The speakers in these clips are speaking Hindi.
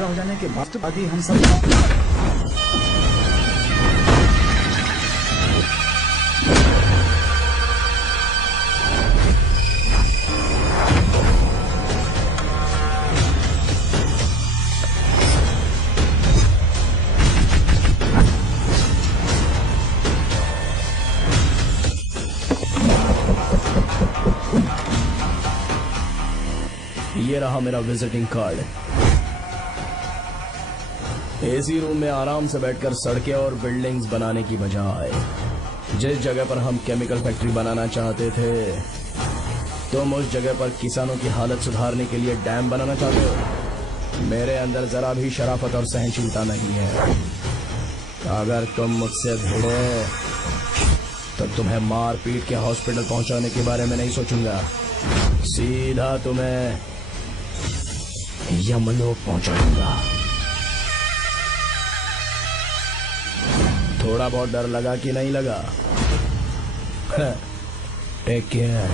पूरा हो जाने के बाद ही हम सब ये रहा मेरा विजिटिंग कार्ड। एसी रूम में आराम से बैठकर सड़कें और बिल्डिंग्स बनाने की बजाय जिस जगह पर हम केमिकल फैक्ट्री बनाना चाहते थे, तुम उस जगह पर किसानों की हालत सुधारने के लिए डैम बनाना चाहते हो। मेरे अंदर जरा भी शराफत और सहनशीलता नहीं है। अगर तुम मुझसे भिड़े तो तुम्हें मार पीट के हॉस्पिटल पहुंचाने के बारे में नहीं सोचूंगा, सीधा तुम्हें यमलोक पहुंचाऊंगा। थोड़ा बहुत डर लगा कि नहीं लगा? Take care.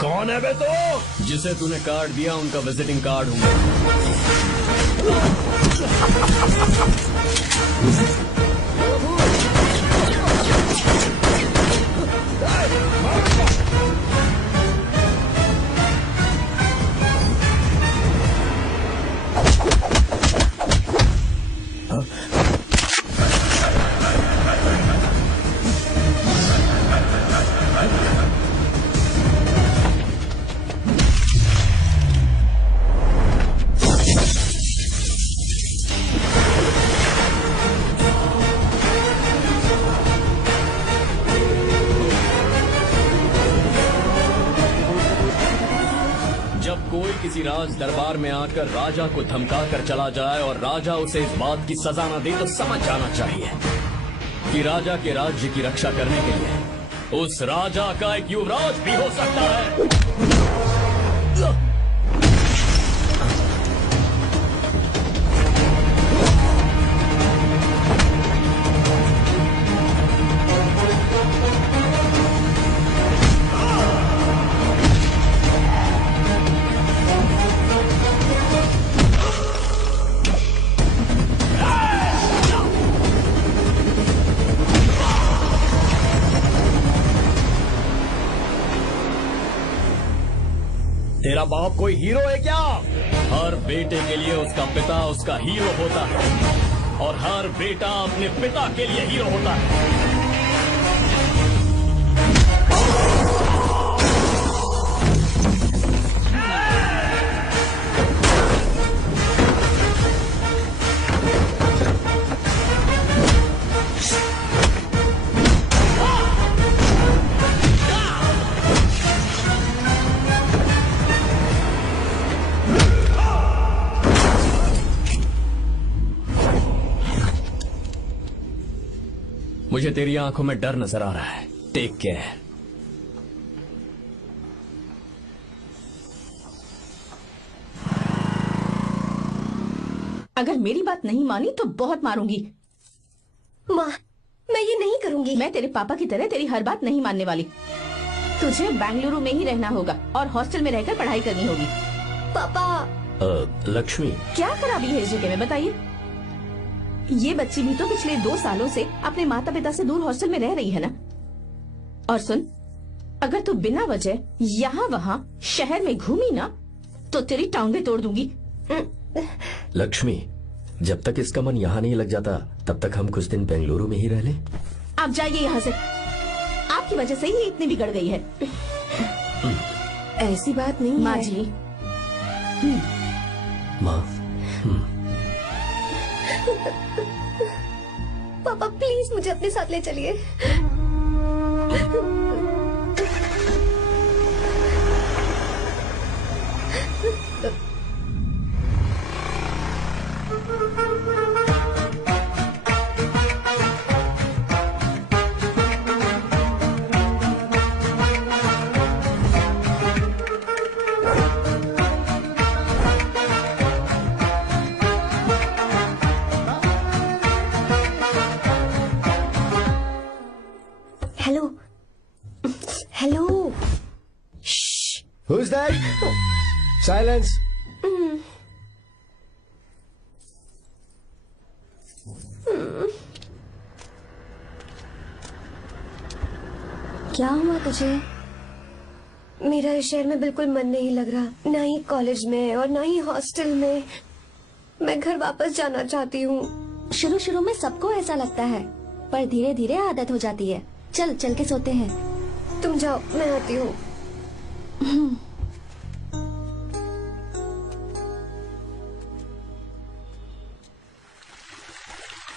कौन है बे तो? जिसे तूने कार्ड दिया उनका विजिटिंग कार्ड हूँ। कोई किसी राज दरबार में आकर राजा को धमका कर चला जाए और राजा उसे इस बात की सजा न दे तो समझ जाना चाहिए कि राजा के राज्य की रक्षा करने के लिए उस राजा का एक युवराज भी हो सकता है। तेरा बाप कोई हीरो है क्या? हर बेटे के लिए उसका पिता उसका हीरो होता है और हर बेटा अपने पिता के लिए हीरो होता है। मुझे तेरी आंखों में डर नजर आ रहा है। Take care. अगर मेरी बात नहीं मानी तो बहुत मारूंगी। माँ, मैं ये नहीं करूंगी। मैं तेरे पापा की तरह तेरी हर बात नहीं मानने वाली। तुझे बेंगलुरु में ही रहना होगा और हॉस्टल में रहकर पढ़ाई करनी होगी। पापा। लक्ष्मी, क्या खराबी है इस जगह में बताइए? ये बच्ची भी तो पिछले 2 सालों से अपने माता पिता से दूर हॉस्टल में रह रही है ना। और सुन, अगर तू बिना वजह यहाँ वहाँ शहर में घूमी ना तो तेरी टांगें तोड़ दूंगी। लक्ष्मी, जब तक इसका मन यहाँ नहीं लग जाता तब तक हम कुछ दिन बेंगलुरु में ही रह लें। आप जाइए यहाँ से। आपकी वजह से ही इतनी बिगड़ गई है। ऐसी बात नहीं माँ है। जी, माँ, पापा प्लीज मुझे अपने साथ ले चलिए। Hello hello. Who's that? Silence. क्या हुआ तुझे? मेरा इस शहर में बिल्कुल मन नहीं लग रहा, ना ही कॉलेज में और ना ही हॉस्टल में। मैं घर वापस जाना चाहती हूँ। शुरू शुरू में सबको ऐसा लगता है, पर धीरे धीरे आदत हो जाती है। चल चल के सोते हैं। तुम जाओ, मैं आती हूँ।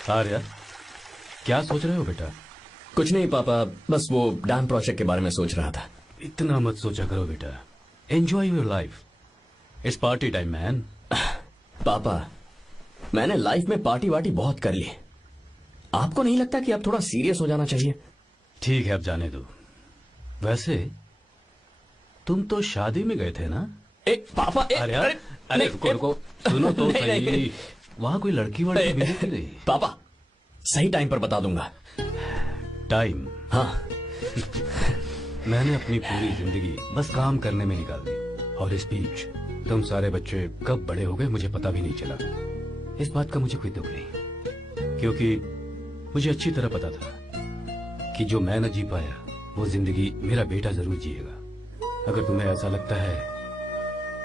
आर्या, क्या सोच रहे हो बेटा? कुछ नहीं पापा, बस वो डैम प्रोजेक्ट के बारे में सोच रहा था। इतना मत सोचा करो बेटा, enjoy your life. It's party time man. पापा, मैंने लाइफ में पार्टी वार्टी बहुत कर ली। आपको नहीं लगता कि अब थोड़ा सीरियस हो जाना चाहिए? ठीक है, अब जाने दो। वैसे तुम तो शादी में गए थे ना? पापा अरे यार, अरे रुको रुको, सुनो तो सही। वहाँ कोई लड़की वड़की मिली थी नहीं? पापा, सही टाइम पर बता दूंगा। टाइम? हाँ। मैंने अपनी पूरी जिंदगी बस काम करने में निकाल दी, और इस बीच तुम सारे बच्चे कब बड़े हो गए मुझे पता भी नहीं चला। इस बात का मुझे कोई दुख नहीं, क्योंकि मुझे अच्छी तरह पता था कि जो मैं न जी पाया वो जिंदगी मेरा बेटा जरूर जिएगा। अगर तुम्हें ऐसा लगता है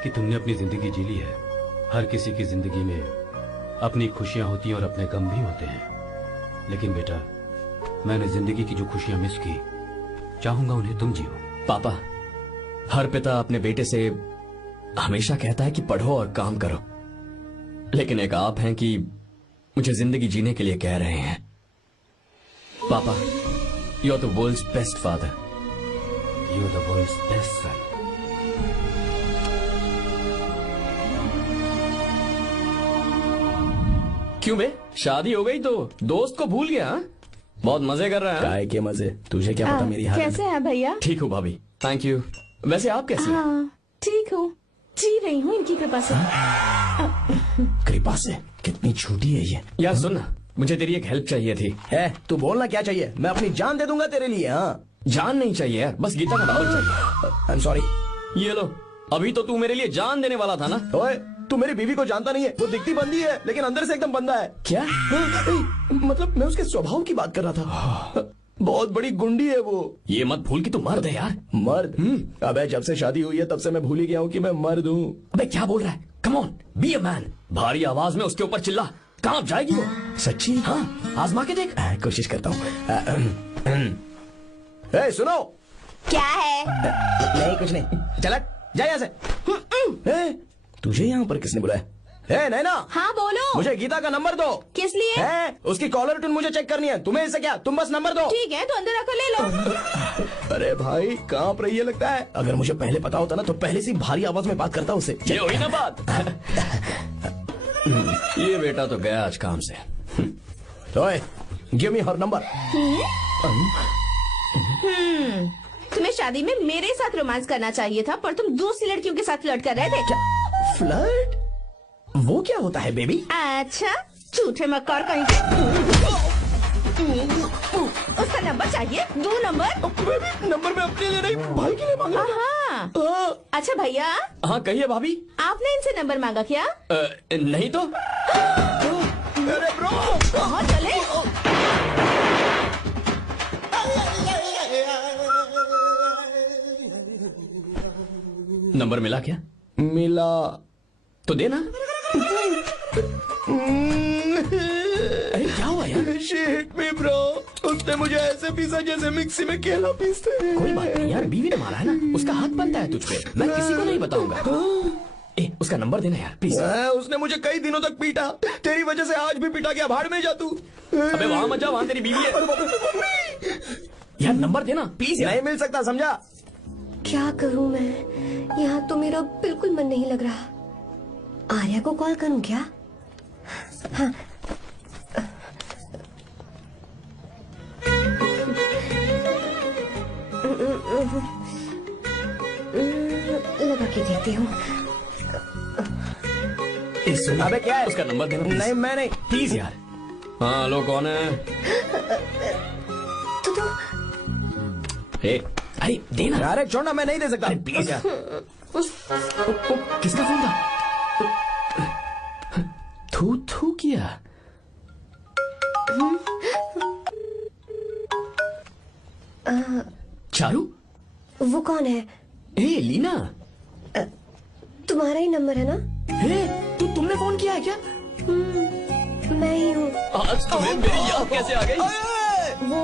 कि तुमने अपनी जिंदगी जी ली है, हर किसी की जिंदगी में अपनी खुशियां होती हैं और अपने गम भी होते हैं, लेकिन बेटा मैंने जिंदगी की जो खुशियां मिस की, चाहूंगा उन्हें तुम जियो। पापा, हर पिता अपने बेटे से हमेशा कहता है कि पढ़ो और काम करो, लेकिन एक आप हैं कि मुझे जिंदगी जीने के लिए कह रहे हैं। पापा, you are the world's best father. You are the world's best son. क्यों बे, शादी हो गई तो दोस्त को भूल गया? हाँ? बहुत मजे कर रहा है। काय के मजे, तुझे क्या पता मेरी हालत। कैसे है भैया? ठीक हूँ भाभी, थैंक यू। वैसे आप कैसे हैं? हाँ ठीक हूँ, जी रही हूँ इनकी कृपा से। कृपा से? कितनी झूठी है ये। यार सुन ना, मुझे तेरी एक हेल्प चाहिए थी। है तू बोलना क्या चाहिए, मैं अपनी जान दे दूंगा तेरे लिए। हाँ, जान नहीं चाहिए यार, बस गीता का नंबर चाहिए। I am sorry. ये लो, अभी तो तू मेरे लिए जान देने वाला था ना। ओए, तू मेरी बीवी को जानता नहीं है, वो दिखती बंदी है लेकिन अंदर से एकदम बंदा है। क्या? मतलब मैं उसके स्वभाव की बात कर रहा था। बहुत बड़ी गुंडी है वो। ये मत भूल कि तू मर्द है यार। मर्द? अबे जब से शादी हुई है तब से मैं भूल ही गया हूँ कि मैं मर्द हूँ। अबे क्या बोल रहा है? Come on, be a man. भारी आवाज में उसके ऊपर चिल्ला, कहाँ जाएगी वो? सच्ची? हाँ, आजमा के देख। कोशिश करता हूँ। सुनो। क्या है? नहीं कुछ नहीं, चल जा यहाँ से। तुझे यहाँ पर किसने बुलाया? नैना, हाँ बोलो। मुझे गीता का नंबर दो। किस लिए? उसकी कॉलर ट्यून मुझे चेक करनी है। तुम्हें इससे क्या, तुम बस नंबर दो। ठीक है तो अंदर आकर ले लो। अरे भाई कांप रही है लगता है। अगर मुझे पहले पता होता ना तो पहले से भारी आवाज में बात करता उससे। ये हुई ना बात। ये बेटा तो गया आज काम से। ओए, गिव मी हर नंबर। तुम्हें शादी में मेरे साथ रोमांस करना चाहिए था, पर तुम दूसरी लड़कियों के साथ फ्लर्ट कर रहे थे। फ्लर्ट? वो क्या होता है बेबी? अच्छा, झूठे मक्कार कहीं के। उसका नंबर चाहिए? दो नंबर। बेबी, नंबर मैं अपने लिए नहीं भाई के लिए मांगा। हाँ। अच्छा भैया। हाँ कहिए भाभी। आपने इनसे नंबर मांगा क्या? नहीं तो। अरे ब्रो, कहाँ चले? नंबर मिला क्या? मिला तो देना। अरे क्या हुआ यार? शिट मी ब्रो, उसने मुझे ऐसे पीसा जैसे मिक्सी में केला पीसते हैं। कोई बात नहीं यार, बीवी ने मारा है ना, उसका हाथ बनता है तुझ पे। मैं किसी को नहीं बताऊंगा। उसका नंबर देना यार प्लीज। उसने मुझे कई दिनों तक पीटा, तेरी वजह से आज भी पीटा गया, भाड़ में जा तू। अबे वहां मत जा, वहां तेरी बीवी है। यार नंबर देना प्लीज यार। नहीं मिल सकता, समझा? क्या करूं मैं, यहाँ तो मेरा बिल्कुल मन नहीं लग रहा। आर्या को कॉल करूं क्या? हाँ। लगा के देती हूँ। अबे क्या है? उसका नंबर देना please। नहीं मैं नहीं। प्लीज यार। हाँ हेलो, कौन है? तो अरे देना अरे छोड़ना, मैं नहीं दे सकता। प्लीज यार। किसका फोन था? थू थू किया। चारू, वो कौन है? ए लीना, तुम्हारा ही नंबर है ना? तुमने फोन किया है क्या? मैं ही हूँ। आज तुम्हें मेरी याद कैसे आ गई? वो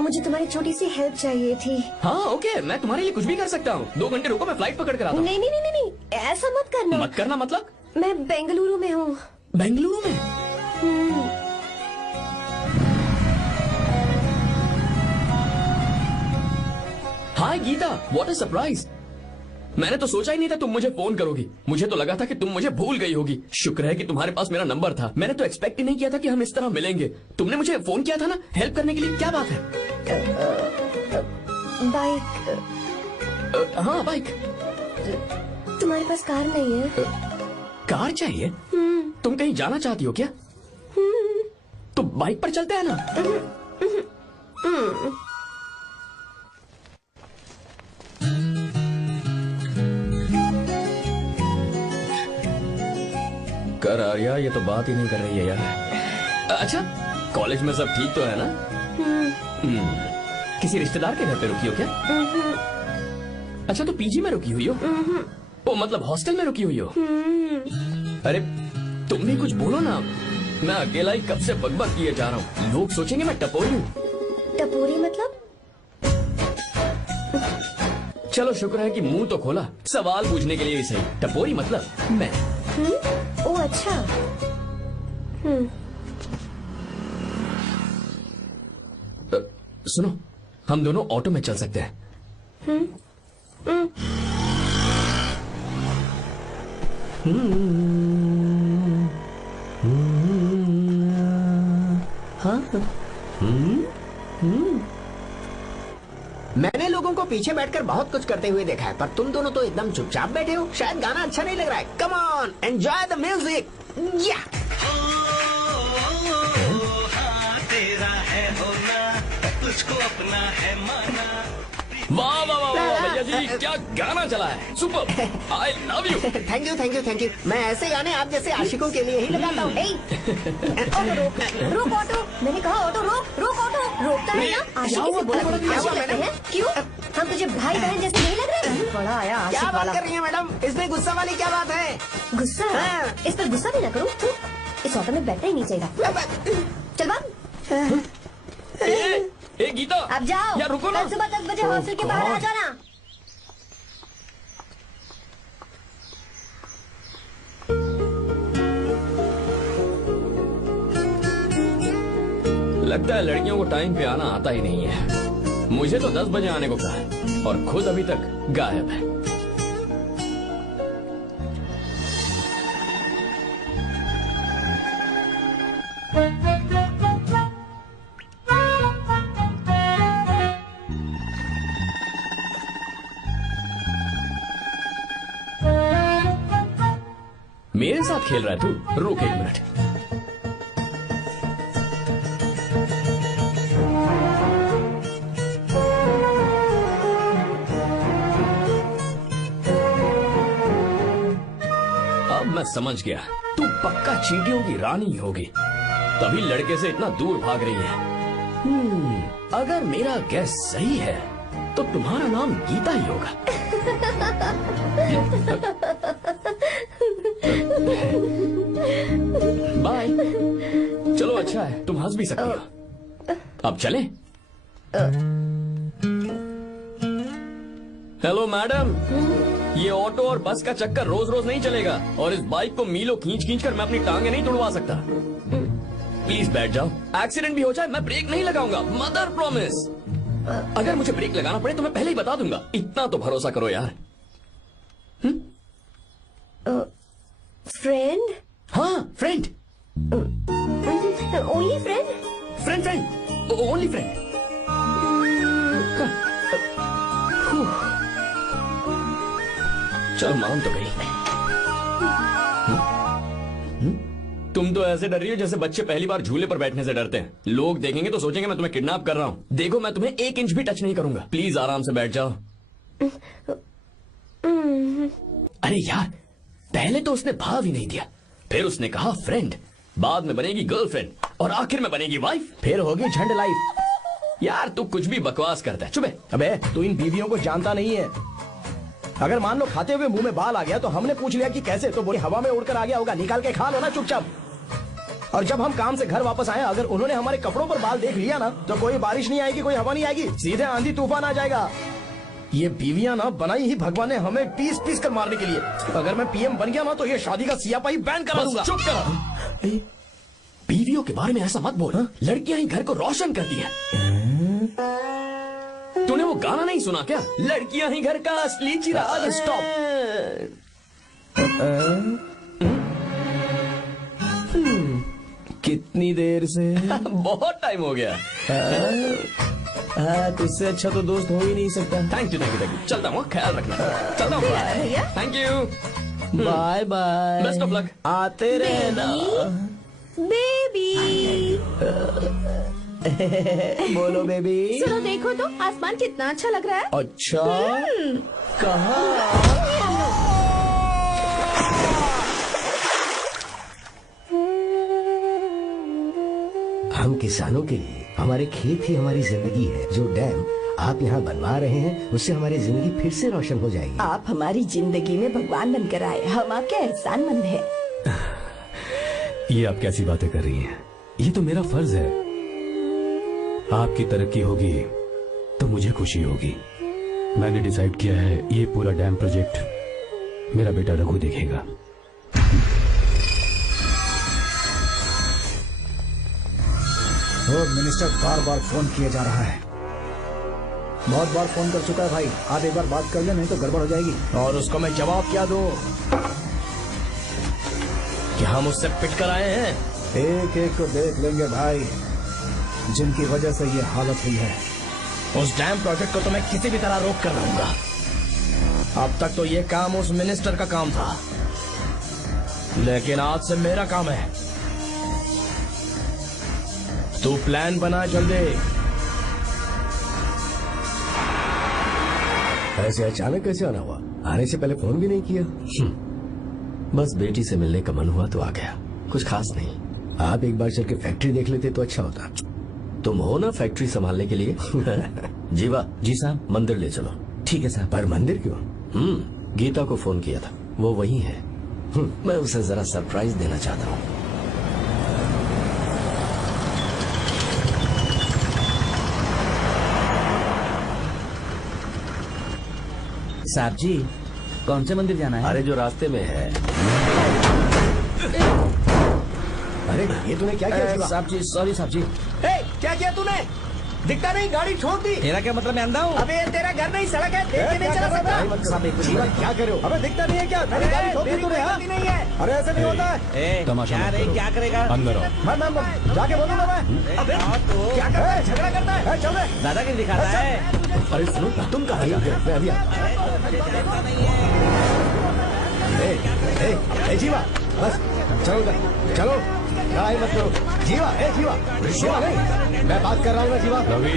मुझे तुम्हारी छोटी सी हेल्प चाहिए थी। हाँ ओके, मैं तुम्हारे लिए कुछ भी कर सकता हूँ। 2 घंटे रुको, मैं फ्लाइट पकड़ कर आता हूँ। नहीं नहीं नहीं नहीं नहीं, ऐसा मत करना। मत करना मतलब? मैं बेंगलुरु में हूँ। बेंगलुरु में? हाय गीता, व्हाट अ सरप्राइज। मैंने तो सोचा ही नहीं था तुम मुझे फोन करोगी। मुझे तो लगा था कि तुम मुझे भूल गई होगी। शुक्र है कि तुम्हारे पास मेरा नंबर था। मैंने तो एक्सपेक्ट ही नहीं किया था कि हम इस तरह मिलेंगे। तुमने मुझे फोन किया था ना हेल्प करने के लिए, क्या बात है? बाइक। हाँ बाइक। तुम्हारे पास कार नहीं है? कार चाहिए? तुम कहीं जाना चाहती हो क्या? तो बाइक पर चलते हैं ना। कर आर्या, ये तो बात ही नहीं कर रही है यार। अच्छा, कॉलेज में सब ठीक तो है ना? किसी रिश्तेदार के घर पे रुकी हो क्या? अच्छा, तो पीजी में रुकी हुई हो? ओ मतलब हॉस्टल में रुकी हुई हो? अरे तुम भी कुछ बोलो ना। मैं अकेला ही कब से बकबक किए जा रहा हूँ। लोग सोचेंगे मैं टपोरी हूँ। टपोरी मतलब? चलो शुक्र है कि मुंह तो खोला, सवाल पूछने के लिए ही सही। टपोरी मतलब मैं। ओ अच्छा। सुनो, हम दोनों ऑटो में चल सकते हैं। मैंने लोगों को पीछे बैठकर बहुत कुछ करते हुए देखा है, पर तुम दोनों तो एकदम चुपचाप बैठे हो। शायद गाना अच्छा नहीं लग रहा है। Come on, enjoy the music. या तेरा है होना, तुझको अपना है माना। वाह वाह वाह वाह भैया जी, क्या गाना चला है। Super, I love you. Thank you thank you thank you. मैं ऐसे गाने आप जैसे आशिकों के लिए ही लगाता हूँ। ऑटो रोक, रोक ऑटो। मैंने कहा ऑटो रोक, रोक ऑटो। रोकता है ना? आशिक से बोला था। क्या हुआ मैडम? क्यों? हम तुझे भाई बहन जैसे नहीं लग रहे? बड़ा आया क्या आशिक बात वाला। कर रही है मैडम? इसमें गुस्सा वाली क्या बात है? गुस्सा? हाँ। इस पर गुस्सा भी ना करूँ। इस ऑटो में बैठना ही नहीं चाहिए। चल बात। ए गीता, अब जाओ। यार रुको ना। कल सुबह 10 बजे हॉस्टल के बाहर आ जाना। लगता है लड़कियों को टाइम पे आना आता ही नहीं है। मुझे तो 10 बजे आने को कहा है और खुद अभी तक गायब है। मेरे साथ खेल रहा है तू? रुक 1 मिनट। अब मैं समझ गया, तू पक्का चींटियों की रानी होगी, तभी लड़के से इतना दूर भाग रही है। अगर मेरा गैस सही है तो तुम्हारा नाम गीता ही होगा। बाय। चलो अच्छा है, तुम हंस भी सकती हो। अब चलें? हेलो मैडम, ये ऑटो और बस का चक्कर रोज रोज नहीं चलेगा, और इस बाइक को मीलों खींच खींच कर मैं अपनी टांगे नहीं तुड़वा सकता। प्लीज बैठ जाओ, एक्सीडेंट भी हो जाए मैं ब्रेक नहीं लगाऊंगा, मदर प्रॉमिस। अगर मुझे ब्रेक लगाना पड़े तो मैं पहले ही बता दूंगा, इतना तो भरोसा करो यार। फ्रेंड? हाँ friend, only friend? Friend friend, only friend. चलो मान तो गई। तुम तो ऐसे डर रही हो जैसे बच्चे पहली बार झूले पर बैठने से डरते हैं। लोग देखेंगे तो सोचेंगे मैं तुम्हें किडनैप कर रहा हूँ। देखो मैं तुम्हें 1 इंच भी टच नहीं करूंगा, प्लीज आराम से बैठ जाओ। अरे यार, पहले तो उसने भाव ही नहीं दिया, फिर उसने कहा फ्रेंड, बाद में बनेगी गर्लफ्रेंड और आखिर में बनेगी वाइफ, फिर होगी झंड लाइफ। यार तू कुछ भी बकवास करता है, चुप है। अबे तू इन बीवियों को जानता नहीं है। अगर मान लो खाते हुए मुंह में बाल आ गया तो हमने पूछ लिया कि कैसे, तो बोली हवा में उड़कर आ गया होगा, निकाल के खा लो ना चुपचाप। और जब हम काम से घर वापस आए, अगर उन्होंने हमारे कपड़ों पर बाल देख लिया ना, तो कोई बारिश नहीं आएगी, कोई हवा नहीं आएगी, सीधे आंधी तूफान आ जाएगा। ये बीवियां ना बनाई ही भगवान ने हमें पीस पीस कर मारने के लिए। अगर मैं पीएम बन गया ना तो ये शादी का सियापाही बैन करा दूंगा। चुप कर। बीवियों के बारे में ऐसा मत बोल, लड़कियां ही घर को रोशन करती हैं। तूने वो गाना नहीं सुना क्या, लड़कियां ही घर का असली चिराग। स्टॉप। कितनी देर से? बहुत टाइम हो गया। तुझसे अच्छा तो दोस्त हो ही नहीं सकता। Thank you thank you thank you. चलता हूँ, ख्याल रखना। चलता हूँ, thank you, bye bye, best of luck. आते रहना बेबी। बोलो बेबी। चलो देखो तो आसमान कितना अच्छा लग रहा है। अच्छा, कहाँ? हम किसानों के लिए हमारे खेत ही हमारी जिंदगी है। जो डैम आप यहाँ बनवा रहे हैं उससे हमारी जिंदगी फिर से रोशन हो जाएगी। आप हमारी जिंदगी में भगवान बनकर आए, हम आपके एहसानमंद हैं। ये आप कैसी बातें कर रही हैं? ये तो मेरा फर्ज है। आपकी तरक्की होगी तो मुझे खुशी होगी। मैंने डिसाइड किया है ये पूरा डैम प्रोजेक्ट मेरा बेटा रघु देखेगा। और मिनिस्टर बार बार फोन किया जा रहा है। बहुत बार फोन कर चुका है भाई, आप एक बार बात कर ले, नहीं तो गड़बड़ हो जाएगी। और उसको मैं जवाब क्या दूं कि हम उससे पिट कर आए हैं? एक एक को देख लेंगे भाई, जिनकी वजह से ये हालत हुई है। उस डैम प्रोजेक्ट को तो मैं किसी भी तरह रोक कर रहूंगा। अब तक तो ये काम उस मिनिस्टर का काम था, लेकिन आज से मेरा काम है। तू प्लान बना जल्दी। ऐसे अचानक कैसे आना हुआ? आने से पहले फोन भी नहीं किया? बस बेटी से मिलने का मन हुआ तो आ गया, कुछ खास नहीं। आप एक बार चल के फैक्ट्री देख लेते तो अच्छा होता। तुम हो ना फैक्ट्री संभालने के लिए। जीवा जी साहब। मंदिर ले चलो। ठीक है साहब। पर मंदिर क्यों? गीता को फोन किया था, वो वही है। मैं उसे जरा सरप्राइज देना चाहता हूँ। साहब जी, कौन से मंदिर जाना है? अरे जो रास्ते में है। अरे ये तूने क्या किया? साहब जी सॉरी साहब जी। क्या किया तूने? दिखता नहीं, गाड़ी छोड़ दी। तेरा क्या मतलब मैं अंधा हूँ? अबे ये तेरा घर नहीं, सड़क है, देख के नहीं चला सकता। जीवन क्या करे हो? अबे दिखता नहीं है क्या? मेरी गाड़ी छोड़ दी तूने? नहीं है। अरे ऐसे नहीं होता है। तमाशा क्या मत रे, करो। क्या करेगा? अंदर आओ। मैं जाके बोलूंगा मैं। अबे क्या कर रहा है? झगड़ा करता है? चल रहे। दादागिरी दिखा रहा है। अरे सुनो, तुम कहाँ जा रहे हो? मैं अभी जीवा, बस चलो उधर, चलो लड़ाई मत करो। जीवा, जीवा, जीवा नहीं, मैं बात कर रहा हूँ ना जीवा। रवि,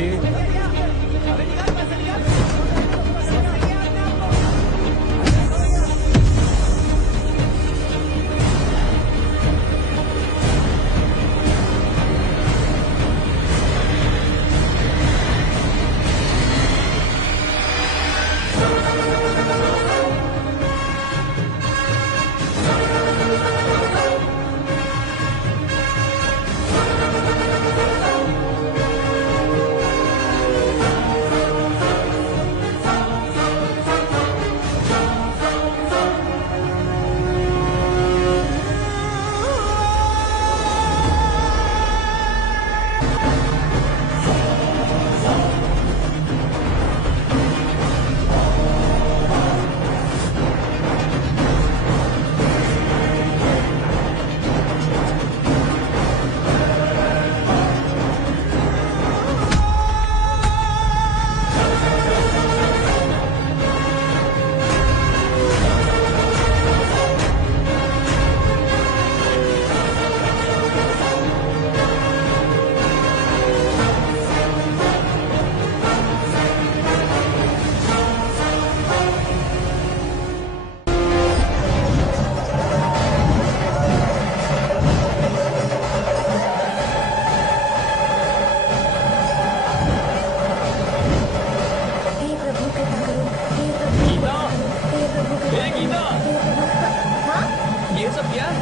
ये सब क्या है?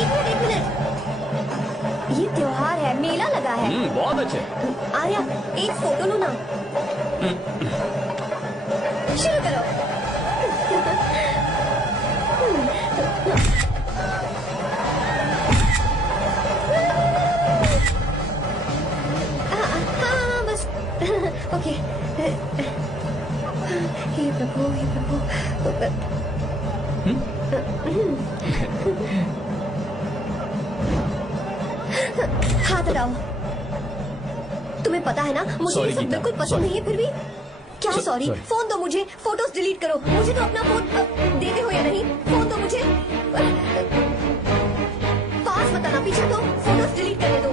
एक मिनट। ये त्योहार है, मेला लगा है। बहुत अच्छे। आर्या, एक फोटो लो ना। शुरू करो। हाँ बस। ओके। हे प्रभु, हे प्रभु। हाथ हटाओ। तुम्हें पता है ना, मुझे ये सब बिल्कुल पसंद नहीं है, फिर भी क्या सॉरी? फोन दो मुझे, फोटोज डिलीट करो। मुझे तो अपना फोन देते हो या नहीं? फोन दो मुझे। पास मत आना, पीछे तो फोटोज डिलीट करने दो।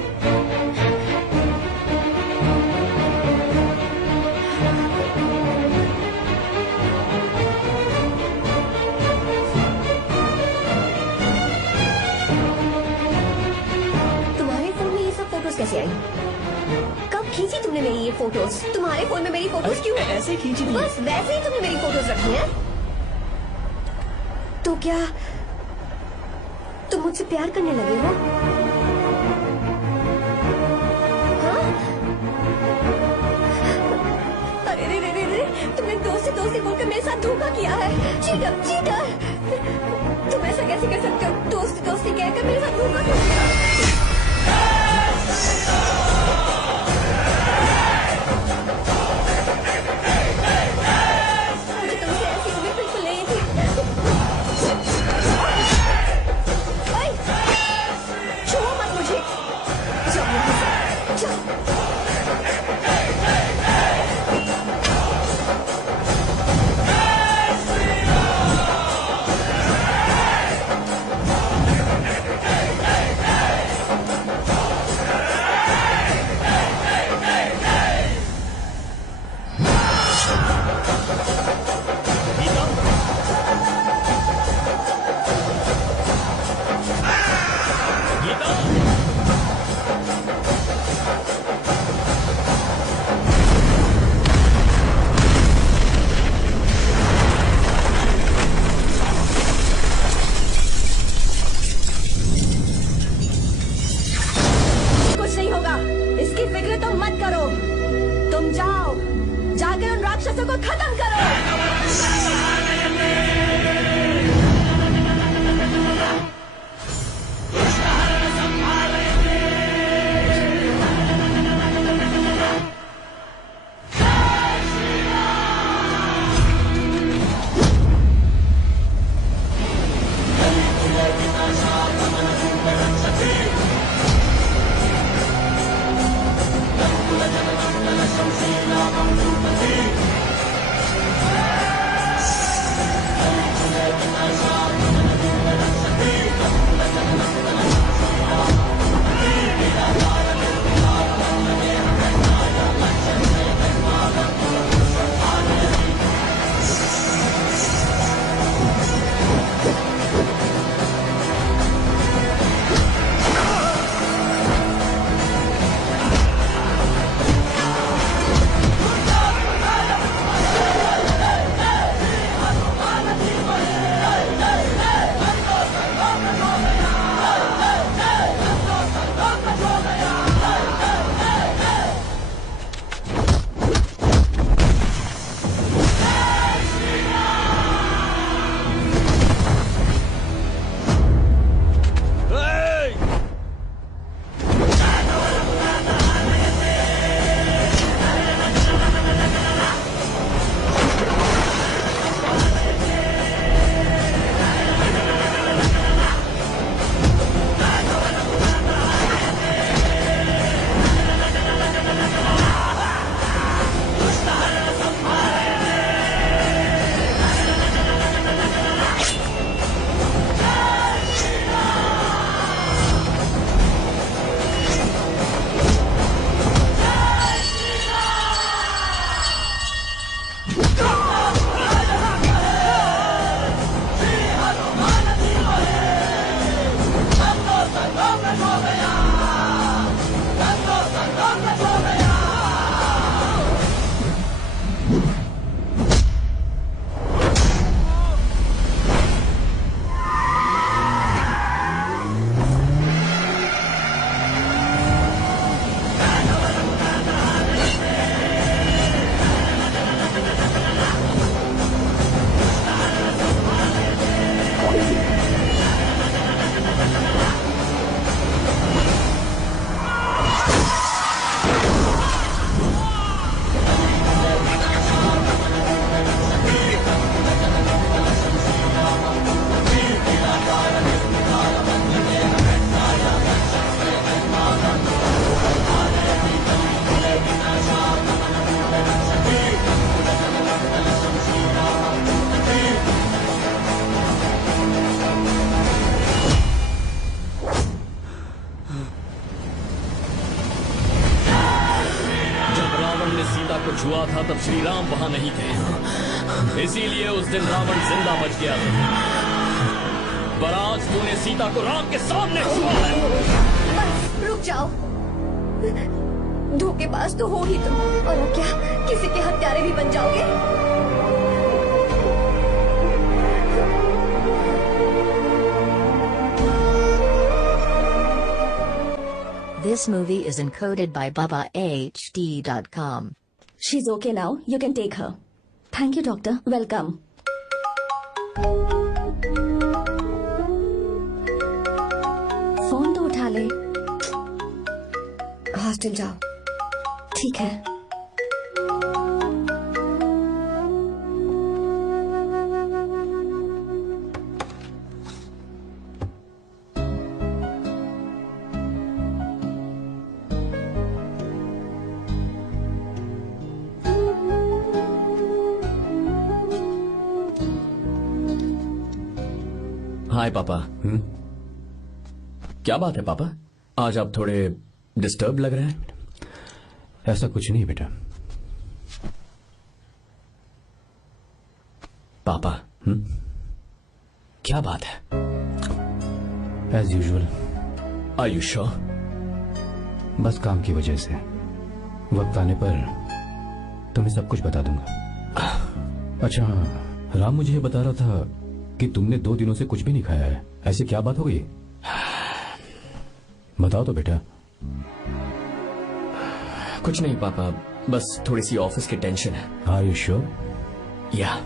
तुम्हारे फोन में ये सब फोटोज कैसे आई? कब खींची तुमने मेरी ये फोटोज? तुम्हारे फोन में मेरी फोटोज क्यों? ऐसे खींची थी। बस वैसे ही तुमने मेरी फोटोज रखी हैं। तो क्या तुम मुझसे प्यार करने लगे हो? हाँ? अरे रे रे रे रे, तुमने दोस्ती बोलकर मेरे साथ धोखा किया है। Cheater, cheater! तुम ऐसा कैसे कर सकते हो? दोस्ती कहकर मेरे साथ धोखा किया। मुझे तुमसे ऐसी उम्मीद बिल्कुल नहीं थी। ओए, छुओ मत मुझे। जाओ यहाँ से, जाओ। कुछ नहीं होगा, इसकी फिक्र तुम मत करो। तुम जाओ, जाकर उन राक्षसों को खत्म करो। छुआ था तब श्री राम वहां नहीं थे, इसीलिए उस दिन रावण जिंदा बच गया था। पर आज तूने सीता को राम के सामने छुआ है। बस रुक जाओ, धोखेबाज तो हो ही तुम, और अब क्या किसी के हत्यारे भी बन जाओगे? This movie is encoded by BabaHD.com. She's okay now. You can take her. Thank you, doctor. Welcome. Phone तो उठा ले। हॉस्टल जाओ। ठीक है। हाय पापा। क्या बात है पापा, आज आप थोड़े डिस्टर्ब लग रहे हैं। ऐसा कुछ नहीं बेटा। पापा क्या बात है? As usual. Are you sure? बस काम की वजह से वक्त आने पर तुम्हें सब कुछ बता दूंगा। अच्छा हाँ, राम मुझे ये बता रहा था कि तुमने 2 दिनों से कुछ भी नहीं खाया है। ऐसी क्या बात हो गई? बताओ तो बेटा। कुछ नहीं पापा, बस थोड़ी सी ऑफिस की टेंशन है। Are you sure? या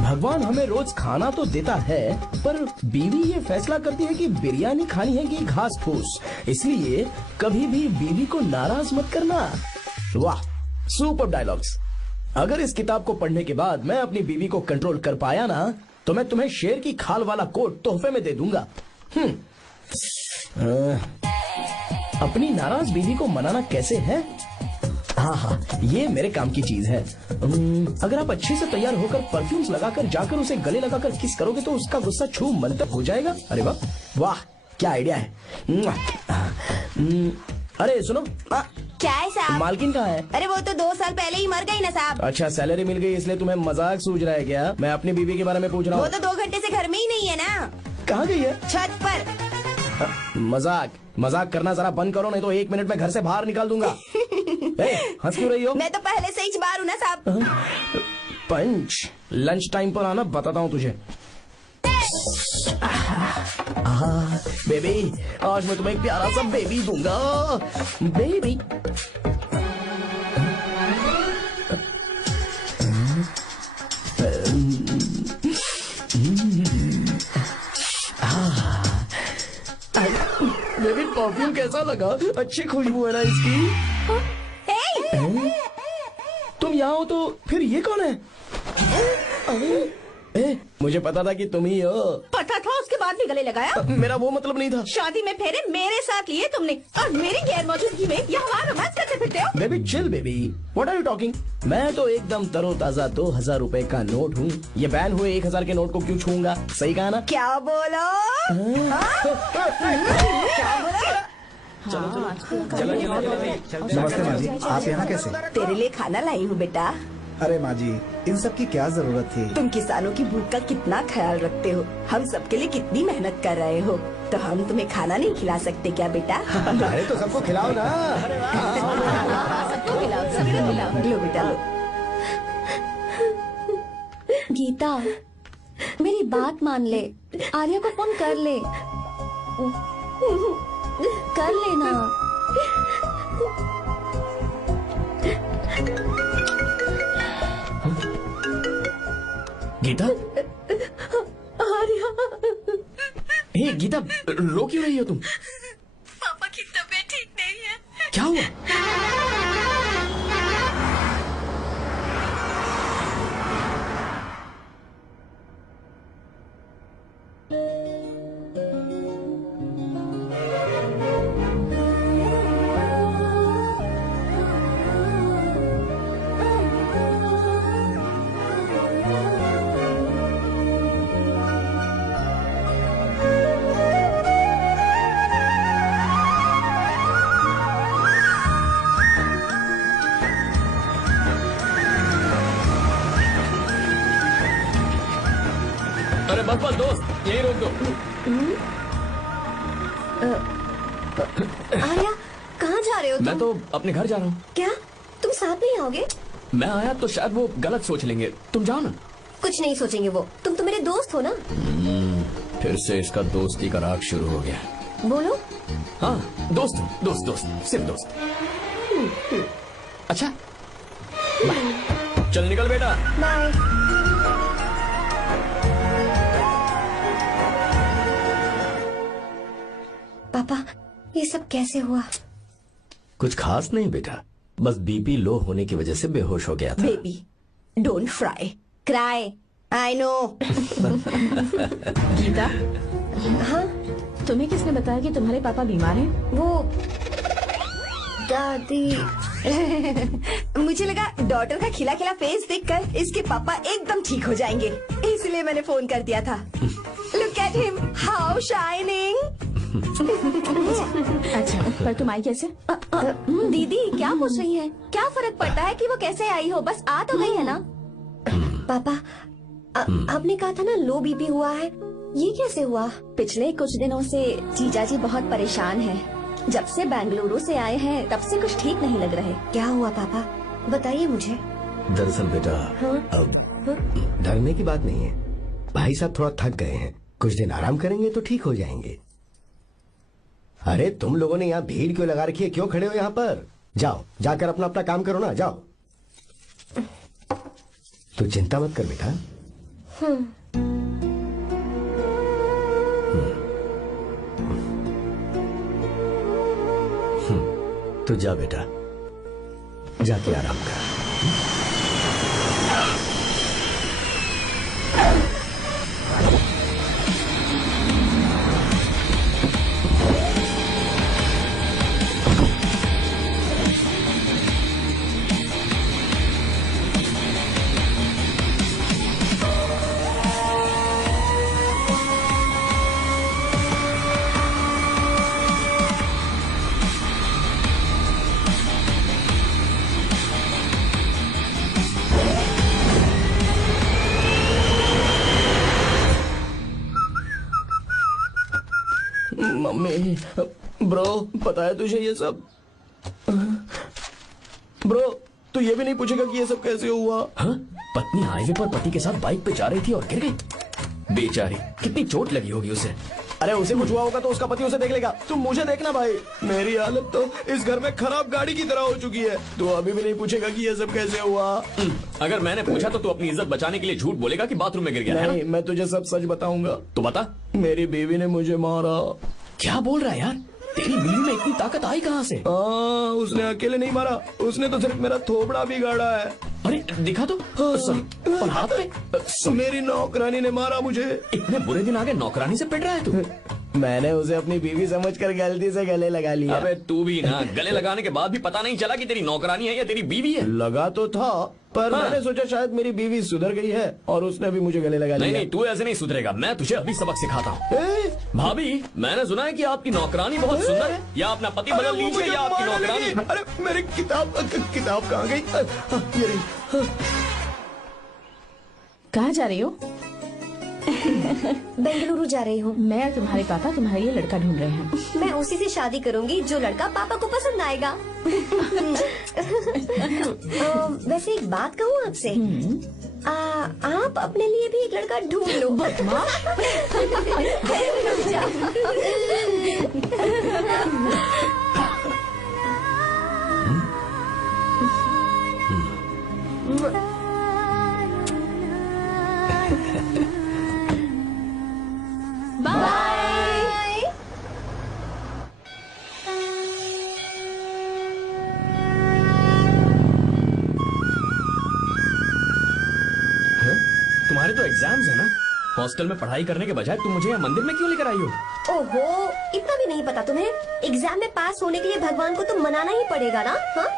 भगवान हमें रोज खाना तो देता है, पर बीवी ये फैसला करती है कि बिरयानी खानी है कि घास फूस। इसलिए कभी भी बीवी को नाराज मत करना। वाह, सुपर डायलॉग्स। अगर इस किताब को पढ़ने के बाद मैं अपनी बीवी को कंट्रोल कर पाया ना, तो मैं तुम्हें शेर की खाल वाला कोट तोहफे में दे दूंगा। अपनी नाराज बीवी को मनाना कैसे है? हाँ हाँ, ये मेरे काम की चीज है। अगर आप अच्छे से तैयार होकर परफ्यूम्स लगाकर जाकर उसे गले लगाकर किस करोगे तो उसका गुस्सा छू मंतक हो जाएगा। अरे वाह वाह, क्या आइडिया है। अरे सुनो, क्या है साहब? मालकिन कहाँ है? अरे वो तो 2 साल पहले ही मर गई ना साहब। अच्छा, सैलरी मिल गई इसलिए तुम्हें मजाक सूझ रहा है क्या? मैं अपनी बीवी के बारे में पूछ रहा वो हूँ। तो 2 घंटे से घर में ही नहीं है ना। कहाँ गई है? छत पर। मजाक करना जरा बंद करो, नहीं तो 1 मिनट में घर से बाहर निकाल दूंगा। हंस क्यों रही हो? मैं तो पहले से ही बाहर हूँ ना साहब। पंच, लंच टाइम पर आना, बताता हूँ तुझे। बेबी, आज मैं तुम्हें एक प्यारा सा बेबी दूंगा। बेबी बेबी, परफ्यूम कैसा लगा? अच्छी खुशबू है ना इसकी। तुम यहाँ हो तो फिर ये कौन है? मुझे पता था कि तुम ही हो। पता था, उसके बाद भी गले लगाया? मेरा वो मतलब नहीं था। शादी में फेरे मेरे साथ लिए तुमने, और मेरी गैर मौजूदगी में यहाँ रोमांस करते फिरते हो। Baby chill baby, what are you talking? मैं तो एकदम तरोताजा 2000 रुपए का नोट हूँ। ये बैन हुए 1000 के नोट को क्यों छूऊंगा? सही कहा ना? क्या बोलो? नमस्ते माँ जी, आप यहाँ कैसे? तेरे लिए खाना लाई हूँ बेटा। अरे माँ जी, इन सब की क्या जरूरत थी? तुम किसानों की भूख का कितना ख्याल रखते हो, हम सबके लिए कितनी मेहनत कर रहे हो, तो हम तुम्हें खाना नहीं खिला सकते क्या बेटा? अरे तो सबको खिलाओ ना। सबको खिलाओ, सबको खिलाओ। लो बेटा लो। गीता, मेरी बात मान ले, आर्या को फोन कर ले। कर लेना। गीता, आर्या। हे गीता, रो क्यों रही हो तुम? पापा की तबीयत ठीक नहीं है। क्या हुआ? अरे बस बस दोस्त, यही रोक दो। आर्या, कहाँ जा रहे हो तुम? मैं तो अपने घर जा रहा हूँ। क्या तुम साथ नहीं आओगे? मैं आया तो शायद वो गलत सोच लेंगे, तुम जाओ ना। कुछ नहीं सोचेंगे वो, तुम तो मेरे दोस्त हो ना। फिर से इसका दोस्ती का राग शुरू हो गया। बोलो। हाँ दोस्त दोस्त दोस्त, सिर्फ दोस्त। अच्छा बाय। चल निकल बेटा। बाय। पापा, ये सब कैसे हुआ? कुछ खास नहीं बेटा, बस बीपी लो होने की वजह से बेहोश हो गया था। Baby don't fry cry, I know. Geeta, हाँ तुम्हें किसने बताया कि तुम्हारे पापा बीमार हैं? वो दादी। मुझे लगा डॉटर का खिला खिला फेस देखकर इसके पापा एकदम ठीक हो जाएंगे, इसलिए मैंने फोन कर दिया था। Look at him, how shining. अच्छा, पर तुम आई कैसे? दीदी क्या पूछ रही है? क्या फर्क पड़ता है कि वो कैसे आई हो, बस आ तो गई है ना। पापा, आपने कहा था ना लो बीपी हुआ है, ये कैसे हुआ? पिछले कुछ दिनों से जीजा जी बहुत परेशान हैं। जब से बेंगलुरु से आए हैं तब से कुछ ठीक नहीं लग रहे। क्या हुआ पापा, बताइए मुझे। दरअसल बेटा, अब डरने की बात नहीं है। भाई साहब थोड़ा थक गए हैं, कुछ दिन आराम करेंगे तो ठीक हो जाएंगे। अरे तुम लोगों ने यहाँ भीड़ क्यों लगा रखी है, क्यों खड़े हो यहाँ पर? जाओ, जाकर अपना अपना काम करो ना, जाओ। तू चिंता मत कर बेटा। तू जा बेटा, जाके आराम कर। मम्मी, ब्रो पता है तुझे ये सब? ब्रो तू ये भी नहीं पूछेगा कि ये सब कैसे हुआ? हाँ? पत्नी हाईवे पर पति के साथ बाइक पे जा रही थी और गिर गई। बेचारी, कितनी चोट लगी होगी उसे। अरे उसे कुछ हुआ होगा तो उसका पति उसे देख लेगा, तुम मुझे देखना भाई। मेरी हालत तो इस घर में खराब गाड़ी की तरह हो चुकी है। तू अभी भी नहीं पूछेगा कि ये सब कैसे हुआ? अगर मैंने पूछा तो तू अपनी इज्जत बचाने के लिए झूठ बोलेगा कि बाथरूम में गिर गया है नहीं, मैं तुझे सब सच बताऊंगा। तो बता। मेरी बीवी ने मुझे मारा। क्या बोल रहा है यार? तेरी बीवी में इतनी ताकत आई कहाँ से? उसने अकेले नहीं मारा, उसने तो सिर्फ मेरा थोबड़ा बिगाड़ा है। अरे दिखा तो। और हाथ पे? मेरी नौकरानी ने मारा मुझे। इतने बुरे दिन आगे नौकरानी से पिट रहा है तू? मैंने उसे अपनी बीवी समझकर गलती से गले लगा लिया। अबे तू भी ना, गले लगाने के बाद भी पता नहीं चला कि तेरी नौकरानी है या तेरी बीवी है? लगा तो था, पर मैंने सोचा शायद मेरी बीवी सुधर गई है और उसने भी मुझे गले लगा लिया। नहीं, तू ऐसे नहीं सुधरेगा, मैं तुझे अभी सबक सिखाता हूँ। भाभी, मैंने सुना है कि आपकी नौकरानी बहुत सुंदर है, या अपना पति बदल लीजिए या आपकी नौकरानी। अरे मेरी किताब कहाँ गई? ये रही। कहाँ जा रही हो? बेंगलुरु जा रही हूँ। मैं और तुम्हारे पापा तुम्हारे लिए लड़का ढूंढ रहे हैं। मैं उसी से शादी करूंगी जो लड़का पापा को पसंद आएगा। वैसे एक बात कहूँ आपसे, आप अपने लिए भी एक लड़का ढूंढ लो। बाय। तुम्हारे तो एग्जाम्स है ना? हॉस्टल में पढ़ाई करने के बजाय तुम मुझे यहाँ मंदिर में क्यों लेकर आई हो? ओहो, इतना भी नहीं पता तुम्हें? एग्जाम में पास होने के लिए भगवान को तो मनाना ही पड़ेगा ना। हाँ?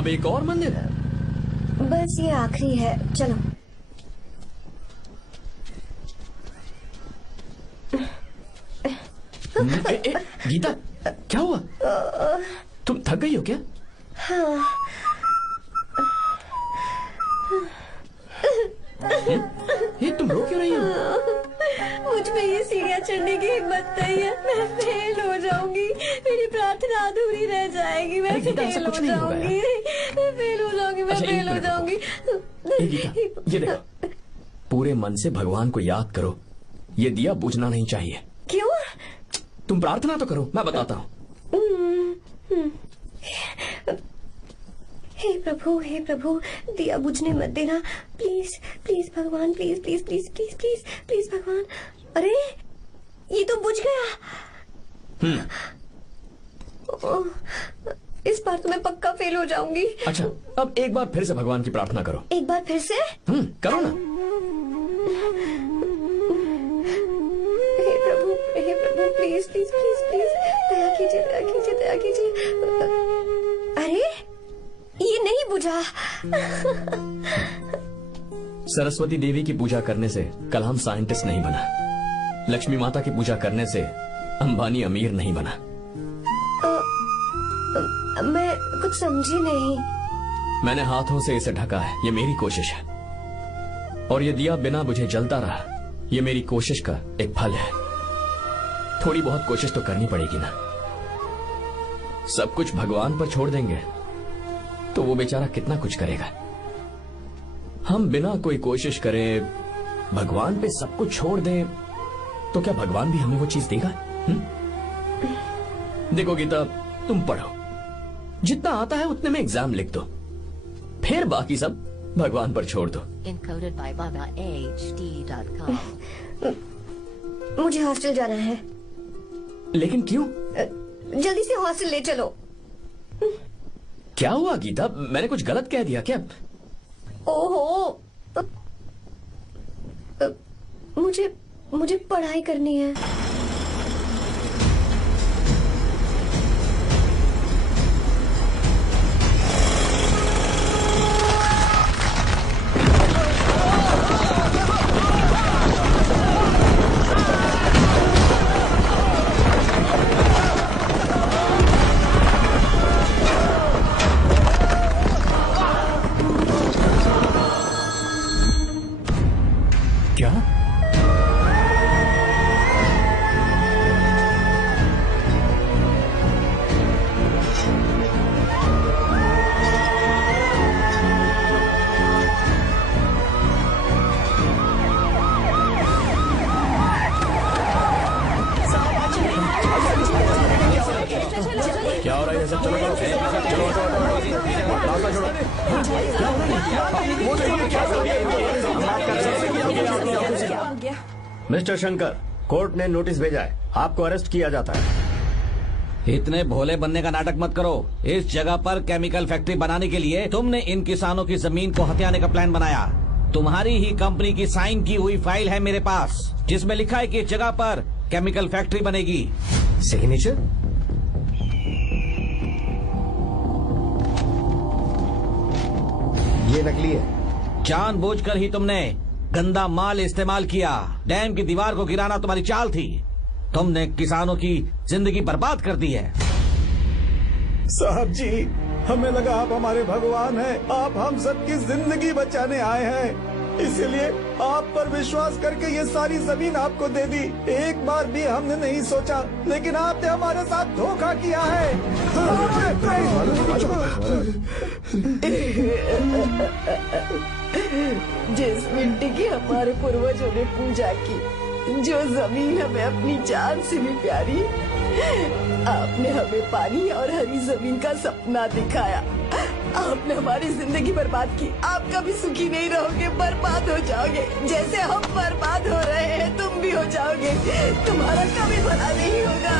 अब एक और मंदिर है। बस ये आखिरी है, चलो। गीता, क्या हुआ? तुम थक गई हो क्या? हाँ। ये तुम रो क्यों रही हो? मुझ में ये सीढ़ियाँ चढ़ने की हिम्मत नहीं है। मैं फेल हो जाऊंगी, मेरी प्रार्थना अधूरी रह जाएगी। मैं फेल हो जाऊंगी, मैं फेल हो जाऊंगी, मैं फेल हो जाऊंगी। गीता, ये देखो, पूरे मन से भगवान को याद करो। ये दिया बुझना नहीं चाहिए। क्यों? तुम प्रार्थना तो करो, मैं बताता हूँ। हे प्रभु, दिया बुझने मत देना, प्लीज प्लीज भगवान, please please please please please please भगवान। अरे ये तो बुझ गया। इस बार तो मैं पक्का फेल हो जाऊंगी। अच्छा, अब एक बार फिर से भगवान की प्रार्थना करो। एक बार फिर से? करो ना। हे प्रभु, प्लीज प्लीज प्लीज प्लीज, दया कीजिए, दया कीजिए, दया कीजिए। अरे ये नहीं बुझा। सरस्वती देवी की पूजा करने से कलाम साइंटिस्ट नहीं बना। लक्ष्मी माता की पूजा करने से अंबानी अमीर नहीं बना। मैं कुछ समझी नहीं। मैंने हाथों से इसे ढका है, ये मेरी कोशिश है। और ये दिया बिना बुझे जलता रहा, ये मेरी कोशिश का एक फल है। थोड़ी बहुत कोशिश तो करनी पड़ेगी ना। सब कुछ भगवान पर छोड़ देंगे तो वो बेचारा कितना कुछ करेगा। हम बिना कोई कोशिश करे भगवान पे सब कुछ छोड़ दें तो क्या भगवान भी हमें वो चीज देगा? देखो गीता, तुम पढ़ो, जितना आता है उतने में एग्जाम लिख दो, फिर बाकी सब भगवान पर छोड़ दो। Encoded by BabaHD.com. मुझे हॉस्टल जाना है। लेकिन क्यों? जल्दी से हॉस्टल ले चलो। क्या हुआ गीता, मैंने कुछ गलत कह दिया क्या? ओहो, मुझे पढ़ाई करनी है। क्या? क्या हो रहा है? सब चलो मिस्टर शंकर, कोर्ट ने नोटिस भेजा है, आपको अरेस्ट किया जाता है। इतने भोले बनने का नाटक मत करो। इस जगह पर केमिकल फैक्ट्री बनाने के लिए तुमने इन किसानों की जमीन को हथियाने का प्लान बनाया। तुम्हारी ही कंपनी की साइन की हुई फाइल है मेरे पास, जिसमें लिखा है कि इस जगह पर केमिकल फैक्ट्री बनेगी। सिग्नेचर? ये नकली है। जानबूझकर ही तुमने गंदा माल इस्तेमाल किया। डैम की दीवार को गिराना तुम्हारी चाल थी। तुमने किसानों की जिंदगी बर्बाद कर दी है। साहब जी, हमें लगा आप हमारे भगवान हैं, आप हम सबकी जिंदगी बचाने आए हैं, इसीलिए आप पर विश्वास करके ये सारी जमीन आपको दे दी। एक बार भी हमने नहीं सोचा, लेकिन आपने हमारे साथ धोखा किया है। जिस मिट्टी की हमारे पूर्वजों ने पूजा की, जो जमीन हमें अपनी जान से भी प्यारी, आपने हमें पानी और हरी जमीन का सपना दिखाया। आपने हमारी जिंदगी बर्बाद की। आप कभी सुखी नहीं रहोगे, बर्बाद हो जाओगे। जैसे हम बर्बाद हो रहे हैं तुम भी हो जाओगे। तुम्हारा कभी भला नहीं होगा।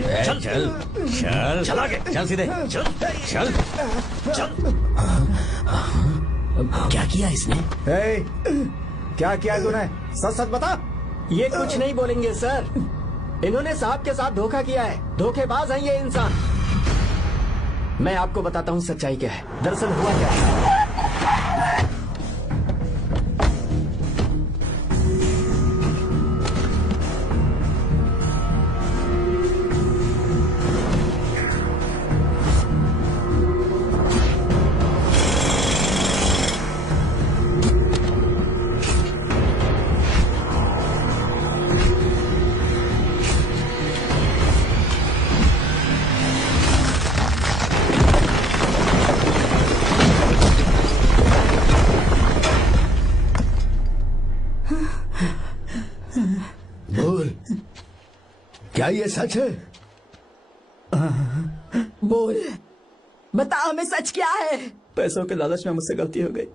चल चल चल चल आगे चल सीधे चल चल चल। क्या किया इसने? ए, क्या किया तूने? सच सच बता। ये कुछ नहीं बोलेंगे सर। इन्होंने साहब के साथ धोखा किया है। धोखेबाज हैं ये इंसान। मैं आपको बताता हूँ सच्चाई क्या है। दरअसल हुआ क्या है, बोल क्या ये सच है? बोल, बता हमें सच क्या है? पैसों के लालच में मुझसे गलती हो गई।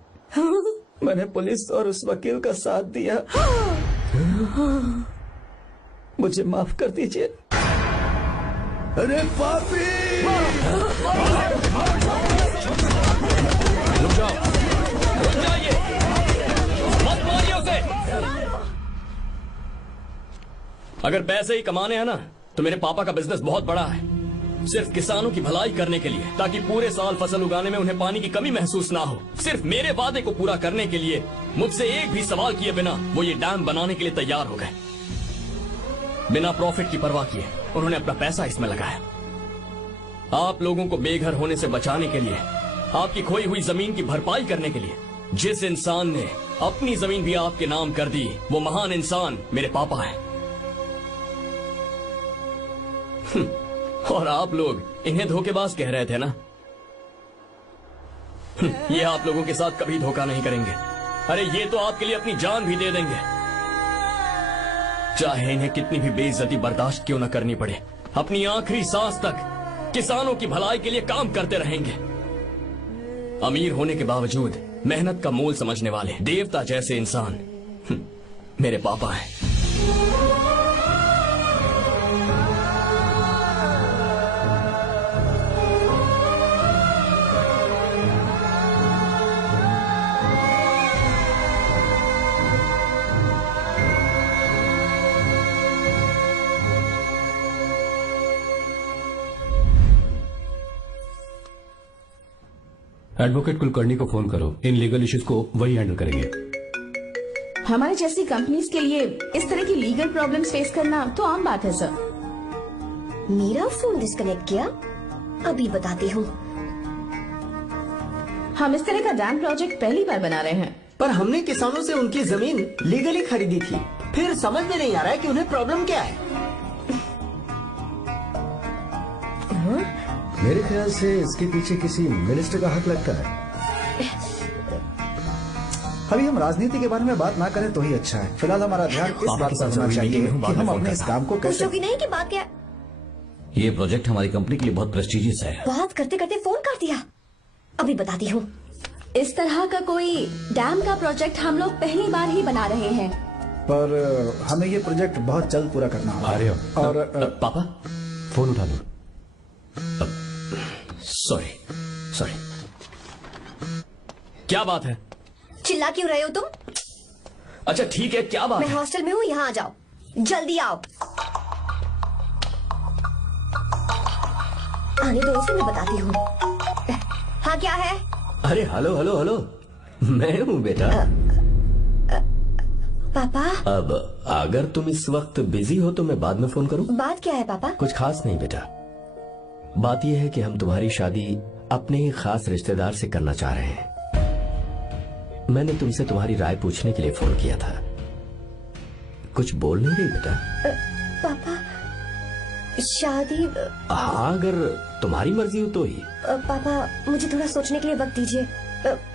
मैंने पुलिस और उस वकील का साथ दिया। मुझे माफ कर दीजिए। अरे पापी! रुक जाओ, रुक जाइए, मत मारिए उसे। अगर पैसे ही कमाने हैं ना, तो मेरे पापा का बिजनेस बहुत बड़ा है, सिर्फ किसानों की भलाई करने के लिए, ताकि पूरे साल फसल उगाने में उन्हें पानी की कमी महसूस ना हो। सिर्फ मेरे वादे को पूरा करने के लिए मुझसे एक भी सवाल किए बिना वो ये डैम बनाने के लिए तैयार हो गए। बिना प्रॉफिट की परवाह किए उन्होंने अपना पैसा इसमें लगाया। आप लोगों को बेघर होने से बचाने के लिए, आपकी खोई हुई जमीन की भरपाई करने के लिए, जिस इंसान ने अपनी जमीन भी आपके नाम कर दी, वो महान इंसान मेरे पापा हैं। और आप लोग इन्हें धोखेबाज कह रहे थे ना? ये आप लोगों के साथ कभी धोखा नहीं करेंगे। अरे ये तो आपके लिए अपनी जान भी दे देंगे, चाहे इन्हें कितनी भी बेइज्जती बर्दाश्त क्यों न करनी पड़े। अपनी आखिरी सांस तक किसानों की भलाई के लिए काम करते रहेंगे। अमीर होने के बावजूद मेहनत का मोल समझने वाले देवता जैसे इंसान मेरे पापा हैं। एडवोकेट कुलकर्णी को फोन करो। इन लीगल इश्यूज को वही हैंडल करेंगे। हमारे जैसी कंपनीज के लिए इस तरह की लीगल प्रॉब्लम्स फेस करना तो आम बात है सर। मेरा फोन डिस्कनेक्ट किया? अभी बताती हूँ। हम इस तरह का डैम प्रोजेक्ट पहली बार बना रहे हैं। पर हमने किसानों से उनकी जमीन लीगली खरीदी थी। फिर समझ में नहीं आ रहा है कि उन्हें प्रॉब्लम क्या है। मेरे ख्याल से इसके पीछे किसी मिनिस्टर का हाथ लगता है। अभी हम राजनीति के बारे में बात ना करें तो ही अच्छा है। फिलहाल हमारा ध्यान इस बात पर होना चाहिए कि हम अपने इस काम को कैसे। पूछोगी नहीं कि बात क्या? ये प्रोजेक्ट हमारी कंपनी के लिए बहुत प्रेस्टिजियस है। बात करते करते फोन कर दिया। अभी बताती हूँ। इस तरह का कोई डैम का प्रोजेक्ट हम लोग पहली बार ही बना रहे हैं। पर हमें ये प्रोजेक्ट बहुत जल्द पूरा करना आ रहे होगा। हो? और पापा फोन उठा लो। सॉरी सॉरी, क्या बात है? चिल्ला क्यों रहे हो तुम? अच्छा ठीक है, क्या बात मैं है? हॉस्टल में हूँ, यहाँ आ जाओ, जल्दी आओ। आने दो, फिर मैं बताती हूँ। हाँ क्या है? अरे हेलो हेलो हेलो, मैं हूँ बेटा। पापा अब अगर तुम इस वक्त बिजी हो तो मैं बाद में फोन करूँ? बात क्या है पापा? कुछ खास नहीं बेटा, बात यह है कि हम तुम्हारी शादी अपने ही खास रिश्तेदार से करना चाह रहे हैं। मैंने तुमसे तुम्हारी राय पूछने के लिए फोन किया था। कुछ बोल नहीं रही बेटा? पापा शादी। हाँ अगर तुम्हारी मर्जी हो तो ही। पापा मुझे थोड़ा सोचने के लिए वक्त दीजिए।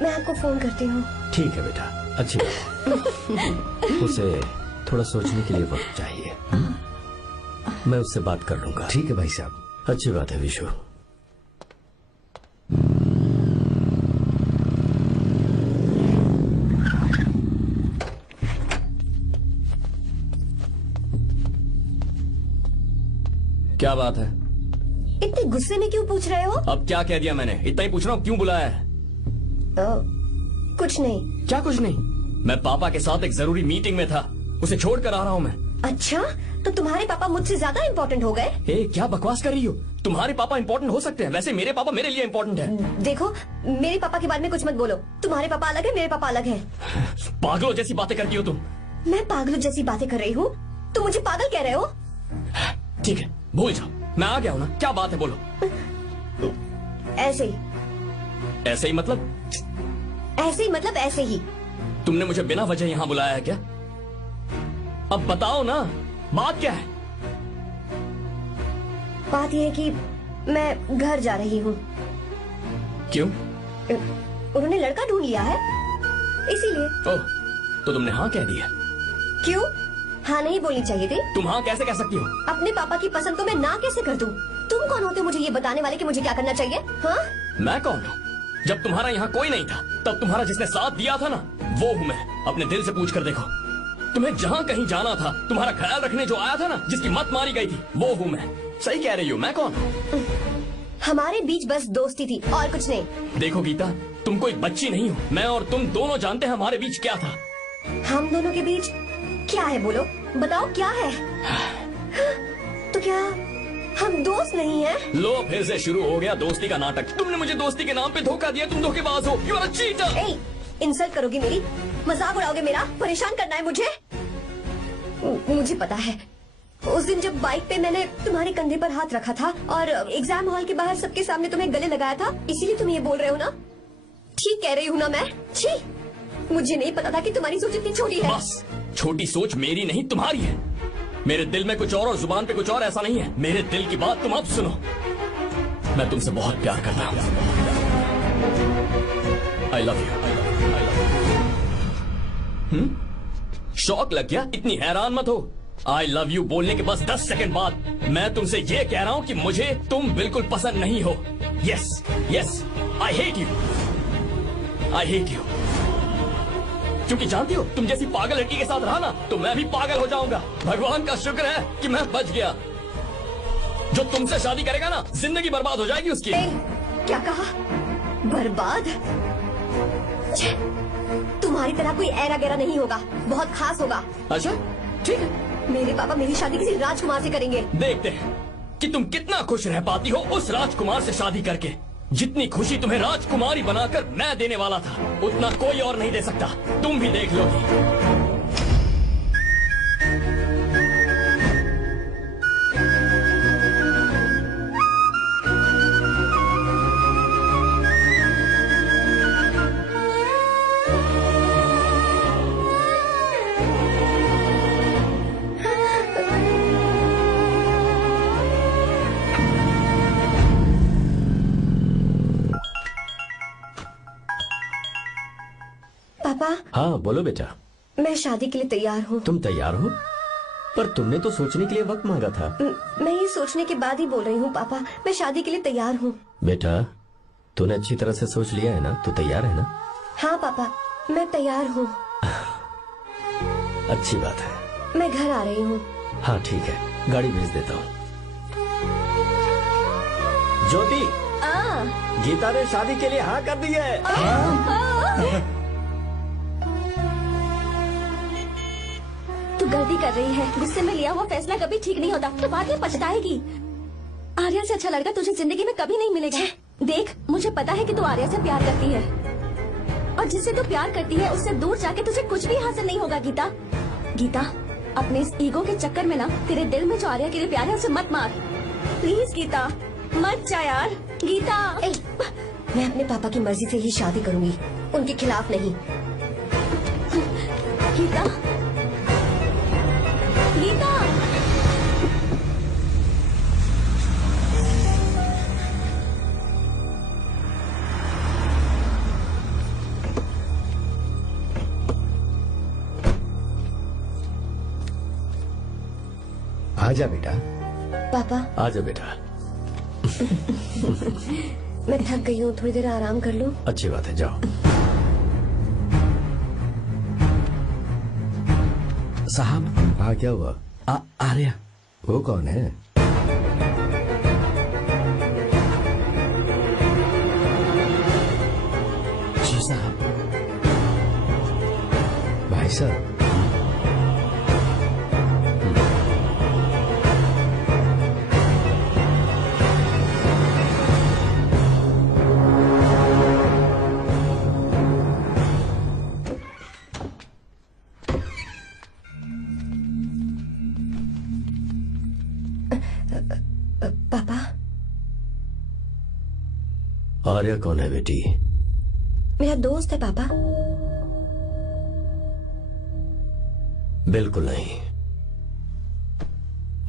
मैं आपको फोन करती हूँ। ठीक है बेटा, अच्छी बात। उसे थोड़ा सोचने के लिए वक्त चाहिए। मैं उससे बात कर लूंगा। ठीक है भाई साहब। अच्छी बात है विशु। क्या बात है? इतने गुस्से में क्यों पूछ रहे हो? अब क्या कह दिया मैंने? इतना ही पूछ रहा हूँ, क्यों बुलाया है? कुछ नहीं। क्या कुछ नहीं? मैं पापा के साथ एक जरूरी मीटिंग में था, उसे छोड़ कर आ रहा हूँ मैं। अच्छा, तो तुम्हारे पापा मुझसे ज्यादा इम्पोर्टेंट हो गए? क्या बकवास कर रही हो? तुम्हारे पापा इम्पोर्टेंट हो सकते हैं, वैसे मेरे पापा मेरे लिए इम्पोर्टेंट है। देखो, मेरे पापा के बारे में कुछ मत बोलो। तुम्हारे पापा अलग है, मेरे पापा अलग है। पागलों जैसी बातें करती हो तुम। मैं पागलों जैसी बातें कर रही हूँ? तुम मुझे पागल कह रहे हो? ठीक है, भूल जाओ, मैं आ गया हूँ ना। क्या बात है, बोलो। ऐसे ही। ऐसे ही मतलब? ऐसे ही मतलब ऐसे ही। तुमने मुझे बिना वजह यहाँ बुलाया है क्या? अब बताओ ना, बात क्या है? बात यह है कि मैं घर जा रही हूँ। क्यों? उन्होंने लड़का ढूंढ लिया है, इसीलिए। ओह, तो तुमने हाँ कह दिया? क्यों? हाँ नहीं बोलनी चाहिए थी? तुम हाँ कैसे कह सकती हो? अपने पापा की पसंद को मैं ना कैसे कर दूं? तुम कौन होते हो मुझे ये बताने वाले कि मुझे क्या करना चाहिए? हाँ? मैं कौन हूँ? जब तुम्हारा यहाँ कोई नहीं था, तब तुम्हारा जिसने साथ दिया था ना, वो हूँ मैं। अपने दिल से पूछ कर देखो। तुम्हें जहाँ कहीं जाना था, तुम्हारा ख्याल रखने जो आया था ना, जिसकी मत मारी गई थी, वो हूँ मैं। सही कह रही हो, मैं कौन हूँ? हमारे बीच बस दोस्ती थी और कुछ नहीं। देखो गीता, तुम कोई बच्ची नहीं हो। मैं और तुम दोनों जानते हैं हमारे बीच क्या था। हम दोनों के बीच क्या है? बोलो, बताओ क्या है? तो क्या हम दोस्त नहीं हैं? लो, फिर से शुरू हो गया दोस्ती का नाटक। तुमने मुझे दोस्ती के नाम पे धोखा दिया। तुम धोखेबाज हो। You are a cheater. Insult करोगे मेरी? मजाक उड़ाओगे मेरा? परेशान करना है मुझे? मुझे पता है, उस दिन जब बाइक पे मैंने तुम्हारे कंधे पर हाथ रखा था और एग्जाम हॉल के बाहर सबके सामने तुम्हें गले लगाया था, इसीलिए तुम ये बोल रहे हो ना? ठीक कह रही हूँ ना मैं? छी, मुझे नहीं पता था कि तुम्हारी सोच इतनी छोटी है। बस, छोटी सोच मेरी नहीं तुम्हारी है। मेरे दिल में कुछ और जुबान पे कुछ और, ऐसा नहीं है। मेरे दिल की बात तुम अब सुनो। मैं तुमसे बहुत प्यार करता हूँ। I love you. शौक लग गया? इतनी हैरान मत हो। आई लव यू बोलने के बस 10 सेकंड बाद मैं तुमसे ये कह रहा हूँ कि मुझे तुम बिल्कुल पसंद नहीं हो। Yes yes, I hate you. I hate you. क्योंकि जानती हो, तुम जैसी पागल लड़की के साथ रहा ना, तो मैं भी पागल हो जाऊंगा। भगवान का शुक्र है कि मैं बच गया। जो तुमसे शादी करेगा ना, जिंदगी बर्बाद हो जाएगी उसकी। क्या कहा? बर्बाद? तुम्हारी तरह कोई ऐरा गैरा नहीं होगा, बहुत खास होगा। अच्छा, ठीक है। मेरे पापा मेरी शादी किसी राजकुमार से करेंगे। देखते हैं कि तुम कितना खुश रह पाती हो उस राजकुमार से शादी करके। जितनी खुशी तुम्हें राजकुमारी बनाकर मैं देने वाला था, उतना कोई और नहीं दे सकता। तुम भी देख लोगी। पापा। हाँ बोलो बेटा। मैं शादी के लिए तैयार हूँ। तुम तैयार हो? पर तुमने तो सोचने के लिए वक्त मांगा था। मैं ये सोचने के बाद ही बोल रही हूँ पापा, मैं शादी के लिए तैयार हूँ। बेटा, तूने अच्छी तरह से सोच लिया है ना? तू तैयार है ना? हाँ पापा, मैं तैयार हूँ। अच्छी बात है। मैं घर आ रही हूँ। हाँ ठीक है, गाड़ी भेज देता हूँ। ज्योति, गीता ने शादी के लिए हाँ कर दी है। तू गलती कर रही है। गुस्से में लिया हुआ फैसला कभी ठीक नहीं होता, तो बाद में पछताएगी। आर्या से अच्छा लड़का तुझे जिंदगी में कभी नहीं मिलेगा। देख, मुझे पता है कि तू आर्या से प्यार करती है, और जिससे तू प्यार करती है उससे दूर जाके तुझे कुछ भी हासिल नहीं होगा। गीता, गीता, अपने इस ईगो के चक्कर में ना तेरे दिल में जो आर्या के लिए प्यार है उसे मत मार। प्लीज गीता, मत जा यार। गीता, मैं अपने पापा की मर्जी से ही शादी करूंगी, उनके खिलाफ नहीं। गीता, गीता। आजा बेटा। पापा। आजा बेटा। मैं थक गई हूँ, थोड़ी देर आराम कर लूं। अच्छी बात है, जाओ। साहब। हाँ क्या हुआ? आर्या। वो कौन है? भाई साहब, पापा, आर्या कौन है बेटी? मेरा दोस्त है पापा। बिल्कुल नहीं,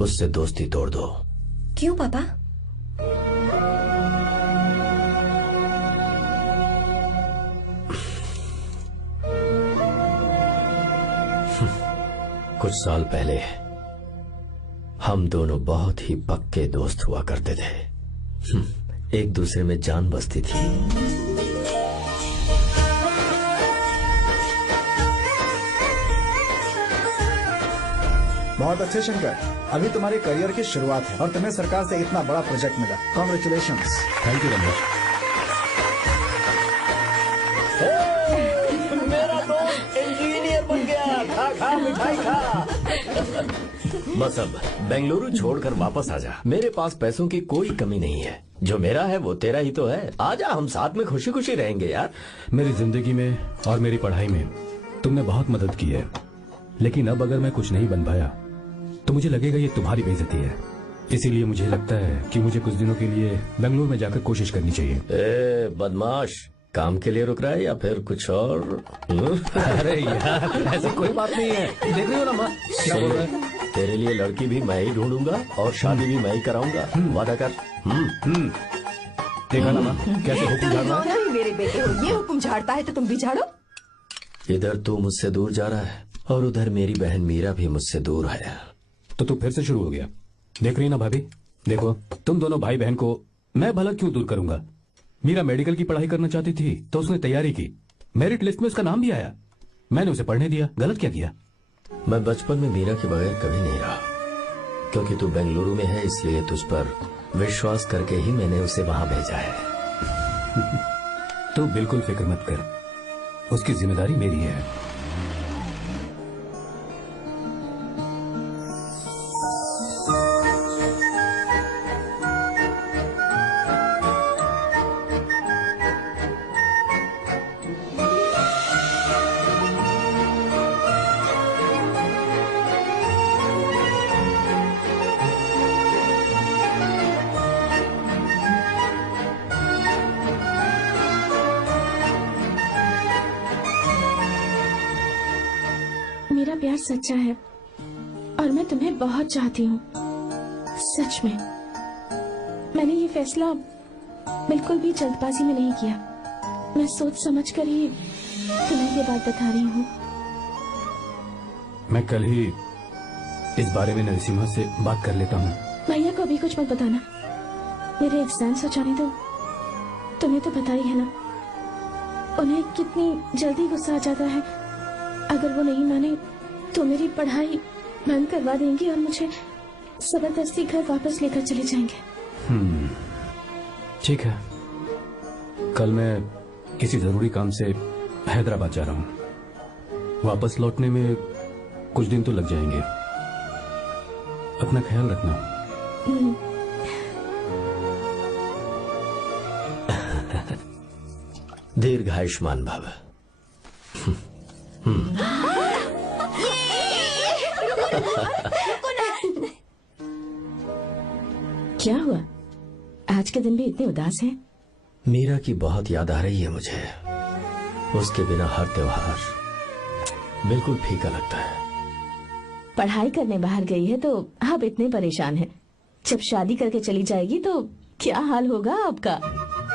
उससे दोस्ती तोड़ दो। क्यों पापा? कुछ साल पहले हम दोनों बहुत ही पक्के दोस्त हुआ करते थे। एक दूसरे में जान बसती थी। बहुत अच्छे शंकर, अभी तुम्हारे करियर की शुरुआत है और तुम्हें सरकार से इतना बड़ा प्रोजेक्ट मिला। कॉन्ग्रेचुलेशंस। Thank you Ramesh. मेरा दोस्त इंजीनियर बन गया। खा खा मिठाई खा। बस अब बेंगलुरु छोड़कर वापस आ जा। मेरे पास पैसों की कोई कमी नहीं है। जो मेरा है वो तेरा ही तो है। आजा, हम साथ में खुशी खुशी रहेंगे यार। मेरी जिंदगी में और मेरी पढ़ाई में तुमने बहुत मदद की है, लेकिन अब अगर मैं कुछ नहीं बन पाया तो मुझे लगेगा ये तुम्हारी बेइज्जती है। इसीलिए मुझे लगता है कि मुझे कुछ दिनों के लिए बेंगलुरु में जाकर कोशिश करनी चाहिए। ए बदमाश, काम के लिए रुक रहा है या फिर कुछ और? अरे यार, ऐसी कोई बात नहीं है। देख रही हो ना माँ, क्या बोल रहा है? तेरे लिए लड़की भी मैं ही ढूंढूंगा और शादी भी मैं ही कराऊंगा। वादा कर। देखा ना माँ, कैसे हुक्म झाड़ रहा है? ही मेरे बेटे हो, ये हुक्म झाड़ता है तो तुम भी झाड़ो। इधर तू मुझसे दूर जा रहा है और उधर मेरी बहन मीरा भी मुझसे दूर है। तो तू फिर से शुरू हो गया। देख रही ना भाभी, देखो तुम दोनों भाई बहन को मैं भला क्यों दूर करूंगा? मीरा मेडिकल की पढ़ाई करना चाहती थी तो उसने तैयारी की, मेरिट लिस्ट में उसका नाम भी आया, मैंने उसे पढ़ने दिया। गलत क्या किया? मैं बचपन में मीरा के बगैर कभी नहीं रहा, क्योंकि तू बेंगलुरु में है इसलिए तुझ पर विश्वास करके ही मैंने उसे वहां भेजा है। तू बिल्कुल फिक्र मत कर, उसकी जिम्मेदारी मेरी है। मेरा प्यार सच्चा है और मैं तुम्हें बहुत चाहती हूँ, सच में। मैंने ये फैसला बिल्कुल भी जल्दबाजी में नहीं किया। मैं सोच समझ कर ही तुम्हें ये बात बता रही हूँ। मैं कल ही इस बारे में नरसिम्हा से बात कर लेता हूँ। भैया को अभी कुछ मत बताना, मेरे एग्जाम्स हो जाने दो। तुम्हें तो पता ही है ना उन्हें कितनी जल्दी गुस्सा आ जाता है। अगर वो नहीं माने तो मेरी पढ़ाई बंद करवा देंगे और मुझे जबरदस्ती घर वापस लेकर चले जाएंगे। ठीक है, कल मैं किसी जरूरी काम से हैदराबाद जा रहा हूँ। वापस लौटने में कुछ दिन तो लग जाएंगे। अपना ख्याल रखना। दीर्घायुष्मान भव। क्या हुआ, आज के दिन भी इतने उदास हैं? मीरा की बहुत याद आ रही है मुझे। उसके बिना हर त्योहार बिल्कुल फीका लगता है। पढ़ाई करने बाहर गई है तो आप इतने परेशान हैं। जब शादी करके चली जाएगी तो क्या हाल होगा आपका?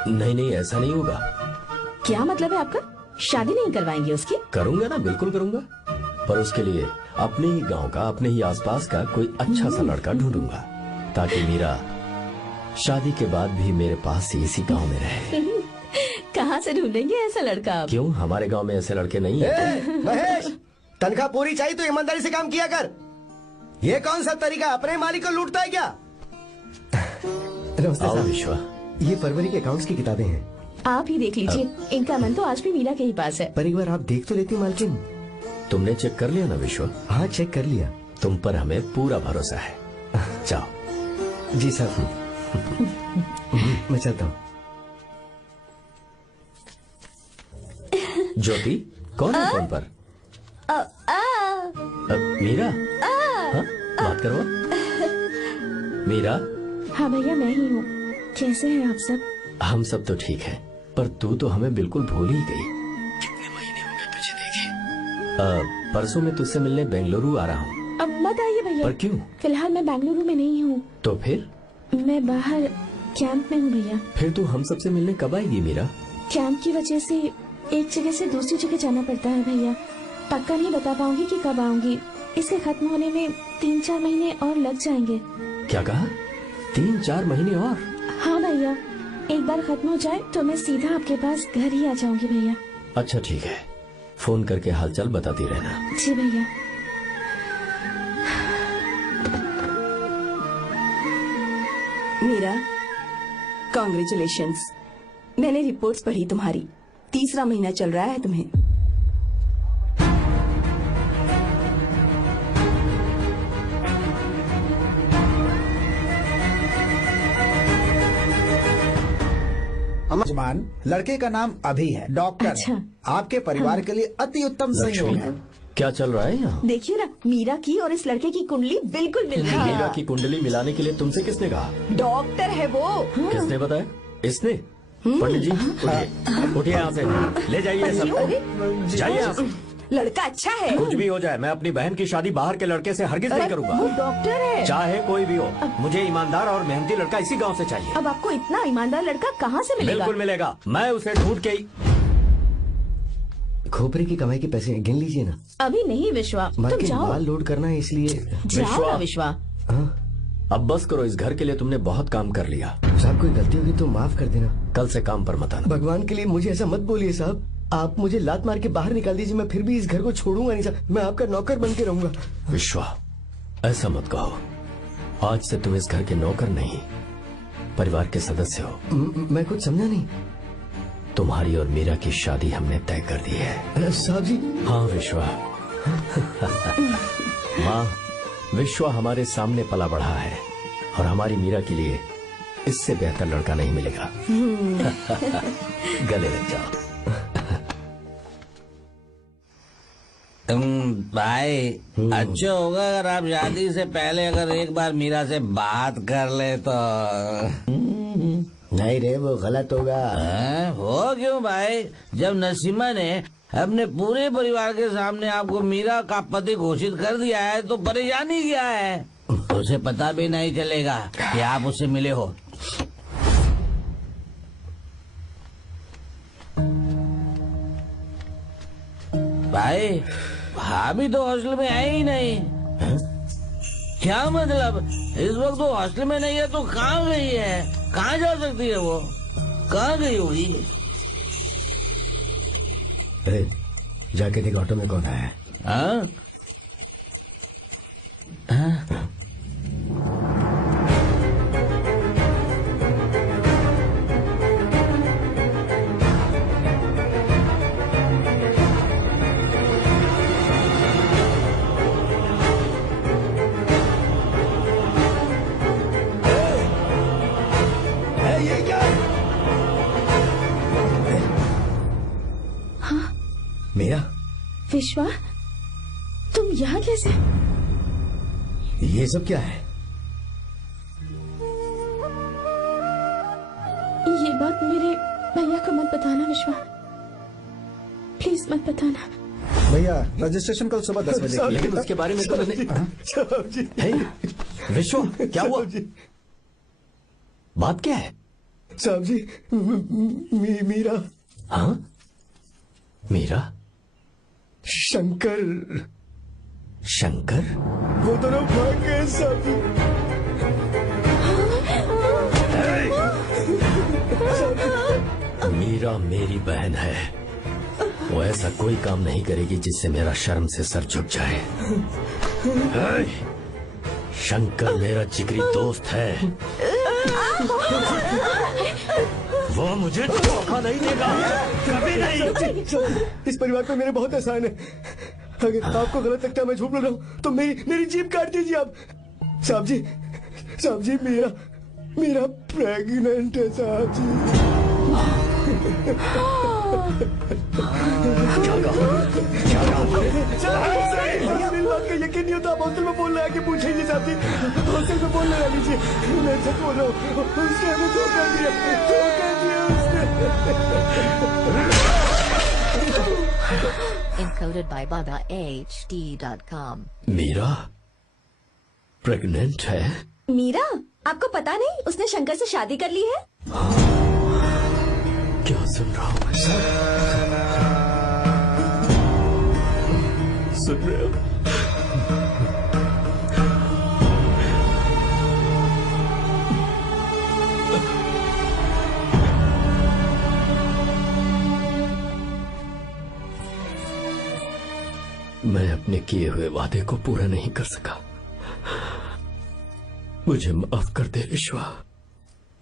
नहीं नहीं, ऐसा नहीं होगा। क्या मतलब है आपका? शादी नहीं करवाएंगे उसकी? करूंगा ना, बिल्कुल करूंगा, पर उसके लिए अपने ही गांव का, अपने ही आसपास का कोई अच्छा सा लड़का ढूंढूंगा ताकि मीरा शादी के बाद भी मेरे पास ही इसी गांव में रहे। कहाँ से ढूंढेंगे ऐसा लड़का आप? क्यों, हमारे गांव में ऐसे लड़के नहीं है? महेश, तनख्वाह पूरी चाहिए तो ईमानदारी से काम किया कर। ये कौन सा तरीका, अपने मालिक को लूटता है क्या? आओ विश्वा, ये फरवरी के अकाउंट्स की किताबें हैं। आप ही देख लीजिए, इनका मन तो आज भी मीरा के ही पास है। पर एक बार आप देख तो लेती मालकिन। तुमने चेक कर लिया ना विश्व? हाँ चेक कर लिया। तुम पर हमें पूरा भरोसा है। जाओ। जी सर। मैं चलता हूँ। ज्योति, कौन है फोन पर? मीरा? हाँ? बात करो। मीरा? हाँ भैया, मैं ही हूँ। कैसे हैं आप सब? हम सब तो ठीक है, पर तू तो हमें बिल्कुल भूल ही गई। कितने महीने हो गए तुझे देखे? परसों मैं तुझसे मिलने बेंगलुरु आ रहा हूँ। अब मत आइए भैया। पर क्यों? फिलहाल मैं बेंगलुरु में नहीं हूँ। तो फिर? मैं बाहर कैंप में हूँ भैया। फिर तू हम सबसे मिलने कब आएगी मीरा? कैंप की वजह से एक जगह से दूसरी जगह जाना पड़ता है भैया। पक्का नहीं बता पाऊंगी कि कब आऊंगी। इसके खत्म होने में 3-4 महीने और लग जाएंगे। क्या कहा? 3-4 महीने और? हाँ भैया, एक बार खत्म हो जाए तो मैं सीधा आपके पास घर ही आ जाऊंगी भैया। अच्छा ठीक है, फोन करके हालचाल बताती रहना। जी भैया। मीरा, कॉन्ग्रेचुलेशंस। मैंने रिपोर्ट्स पढ़ी तुम्हारी। 3रा महीना चल रहा है तुम्हें। जमान, लड़के का नाम अभी है, डॉक्टर। अच्छा। आपके परिवार के लिए अति उत्तम संयोग है। क्या चल रहा है यहाँ? देखिए ना, मीरा की और इस लड़के की कुंडली बिल्कुल मिल रही है। मीरा की कुंडली मिलाने के लिए तुमसे किसने कहा? डॉक्टर है वो। किसने बताया? इसने? पंडित जी उठिए, उठिए यहाँ से, ले जाइए सब, जाइए यहाँ से। लड़का अच्छा है। कुछ भी हो जाए, मैं अपनी बहन की शादी बाहर के लड़के से हरगिज नहीं करूंगा। वो डॉक्टर है। चाहे कोई भी हो, मुझे ईमानदार और मेहनती लड़का इसी गांव से चाहिए। अब आपको इतना ईमानदार लड़का कहाँ से मिलेगा? बिल्कुल मिलेगा, मैं उसे ढूंढ के ही। खोपरे की कमाई के पैसे गिन लीजिए ना। अभी नहीं विश्वा, तुम मार्केट जाओ। माल लोड करना है इसलिए। जाओ ना विश्वा। हाँ? अब बस करो, इस घर के लिए तुमने बहुत काम कर लिया। साहब कोई गलती होगी तो माफ कर देना। कल से काम पर मत आना। भगवान के लिए मुझे ऐसा मत बोलिए साहब। आप मुझे लात मार के बाहर निकाल दीजिए, मैं फिर भी इस घर को छोड़ूंगा नहीं साहब। मैं आपका नौकर बन के रहूंगा। विश्वा, ऐसा मत कहो। आज से तुम इस घर के नौकर नहीं, परिवार के सदस्य हो। मैं कुछ समझा नहीं। तुम्हारी और मीरा की शादी हमने तय कर दी है। साहब जी। हाँ विश्वा। माँ, विश्वा हमारे सामने पला बढ़ा है और हमारी मीरा के लिए इससे बेहतर लड़का नहीं मिलेगा। गले लग जाओ। भाई, अच्छा होगा अगर आप शादी से पहले अगर एक बार मीरा से बात कर ले तो। नहीं रे, वो गलत होगा। हो क्यों भाई? जब नसीमा ने अपने पूरे परिवार के सामने आपको मीरा का पति घोषित कर दिया है तो परेशानी क्या है? उसे पता भी नहीं चलेगा कि आप उससे मिले हो। भाई, भाभी तो हॉस्टल में है ही नहीं। क्या मतलब? इस वक्त वो हॉस्टल में नहीं है तो कहाँ गई है? कहाँ जा सकती है वो? कहाँ गई होगी? जाके देख ऑटो में कौन आया है। हाँ? ये क्या? मेरा विश्वा, तुम यहाँ कैसे? ये सब क्या है? ये बात मेरे भैया को मत बताना विश्वा, प्लीज मत बताना। भैया, रजिस्ट्रेशन कल सुबह 10 बजे की है। लेकिन उसके बारे में तो नहीं। विश्वा, क्या हुआ? बात क्या है? साहब जी, मीरा। हाँ? मीरा? शंकर। शंकर? वो दोनों भाग गए साहब जी। मीरा मेरी बहन है, वो ऐसा कोई काम नहीं करेगी जिससे मेरा शर्म से सर झुक जाए। शंकर मेरा जिगरी दोस्त है, वो मुझे धोखा नहीं देगा, कभी नहीं। इस परिवार पे मेरे बहुत एहसान है। अगर आपको गलत लगता है मैं झूठ बोल रहा हूँ तो मेरी जीभ काट दीजिए आप। साहब जी मेरा प्रेग्नेंट है साहब जी। मेरी बात का यकीन नहीं होता, आप हॉस्टल में बोल रहे हैं कि पूछेंगे साहब जी, हॉस्टल में बोल लगा लीजिए, मैं सच बोल रहा हूँ, उसने हमें धोखा दिया Encoded by BabaHD.com. Meera pregnant है? मीरा, आपको पता नहीं उसने शंकर से शादी कर ली है? क्या सुन रहा हूँ मैं? सुन रहे हो? मैं अपने किए हुए वादे को पूरा नहीं कर सका, मुझे माफ कर दे विश्वा।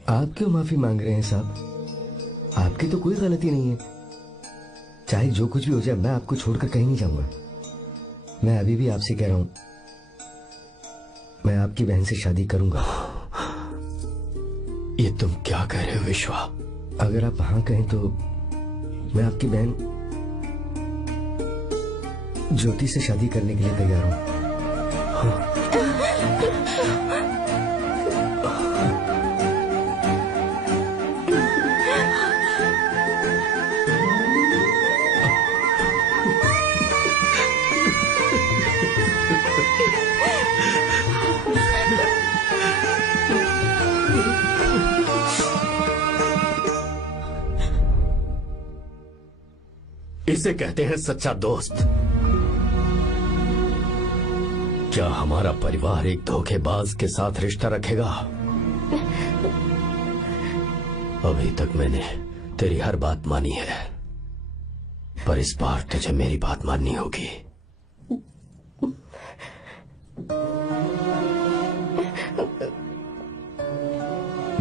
आप क्यों माफी मांग रहे हैं साहब? आपकी तो कोई गलती नहीं है। चाहे जो कुछ भी हो जाए मैं आपको छोड़कर कहीं नहीं जाऊंगा। मैं अभी भी आपसे कह रहा हूं, मैं आपकी बहन से शादी करूंगा। ये तुम क्या कह रहे हो विश्वा? अगर आप हाँ कहें तो मैं आपकी बहन ज्योति से शादी करने के लिए तैयार हूं। इसे कहते हैं सच्चा दोस्त। क्या हमारा परिवार एक धोखेबाज के साथ रिश्ता रखेगा? अभी तक मैंने तेरी हर बात मानी है, पर इस बार तुझे मेरी बात माननी होगी।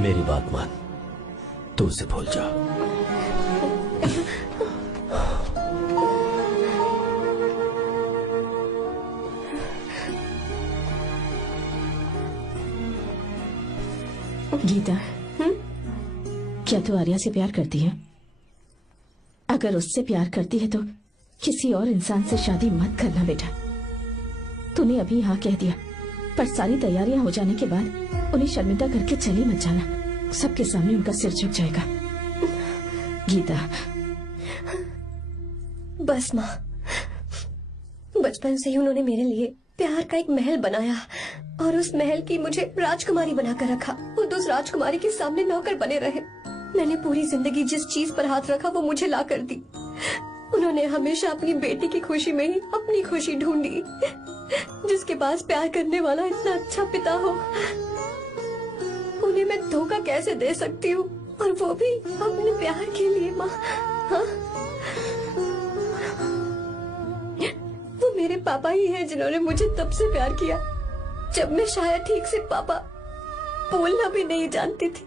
मेरी बात मान, तू उसे भूल जा। गीता, क्या तू आर्या से प्यार करती है? अगर उससे प्यार करती है तो किसी और इंसान से शादी मत करना बेटा। तूने अभी हाँ कह दिया, पर सारी तैयारियां हो जाने के बाद उन्हें शर्मिंदा करके चली मत जाना। सबके सामने उनका सिर झुक जाएगा। गीता, बस माँ, बचपन से ही उन्होंने मेरे लिए प्यार का एक महल बनाया और उस महल की मुझे राजकुमारी बनाकर रखा। वो उस राजकुमारी के सामने नौकर बने रहे। मैंने पूरी जिंदगी जिस चीज पर हाथ रखा वो मुझे ला कर दी। उन्होंने हमेशा अपनी बेटी की खुशी में ही अपनी खुशी ढूंढी। जिसके पास प्यार करने वाला इतना अच्छा पिता हो, उन्हें मैं धोखा कैसे दे सकती हूँ, और वो भी अपने प्यार के लिए। माँ, हाँ? वो मेरे पापा ही हैं जिन्होंने मुझे तब से प्यार किया जब मैं शायद ठीक से पापा बोलना भी नहीं जानती थी।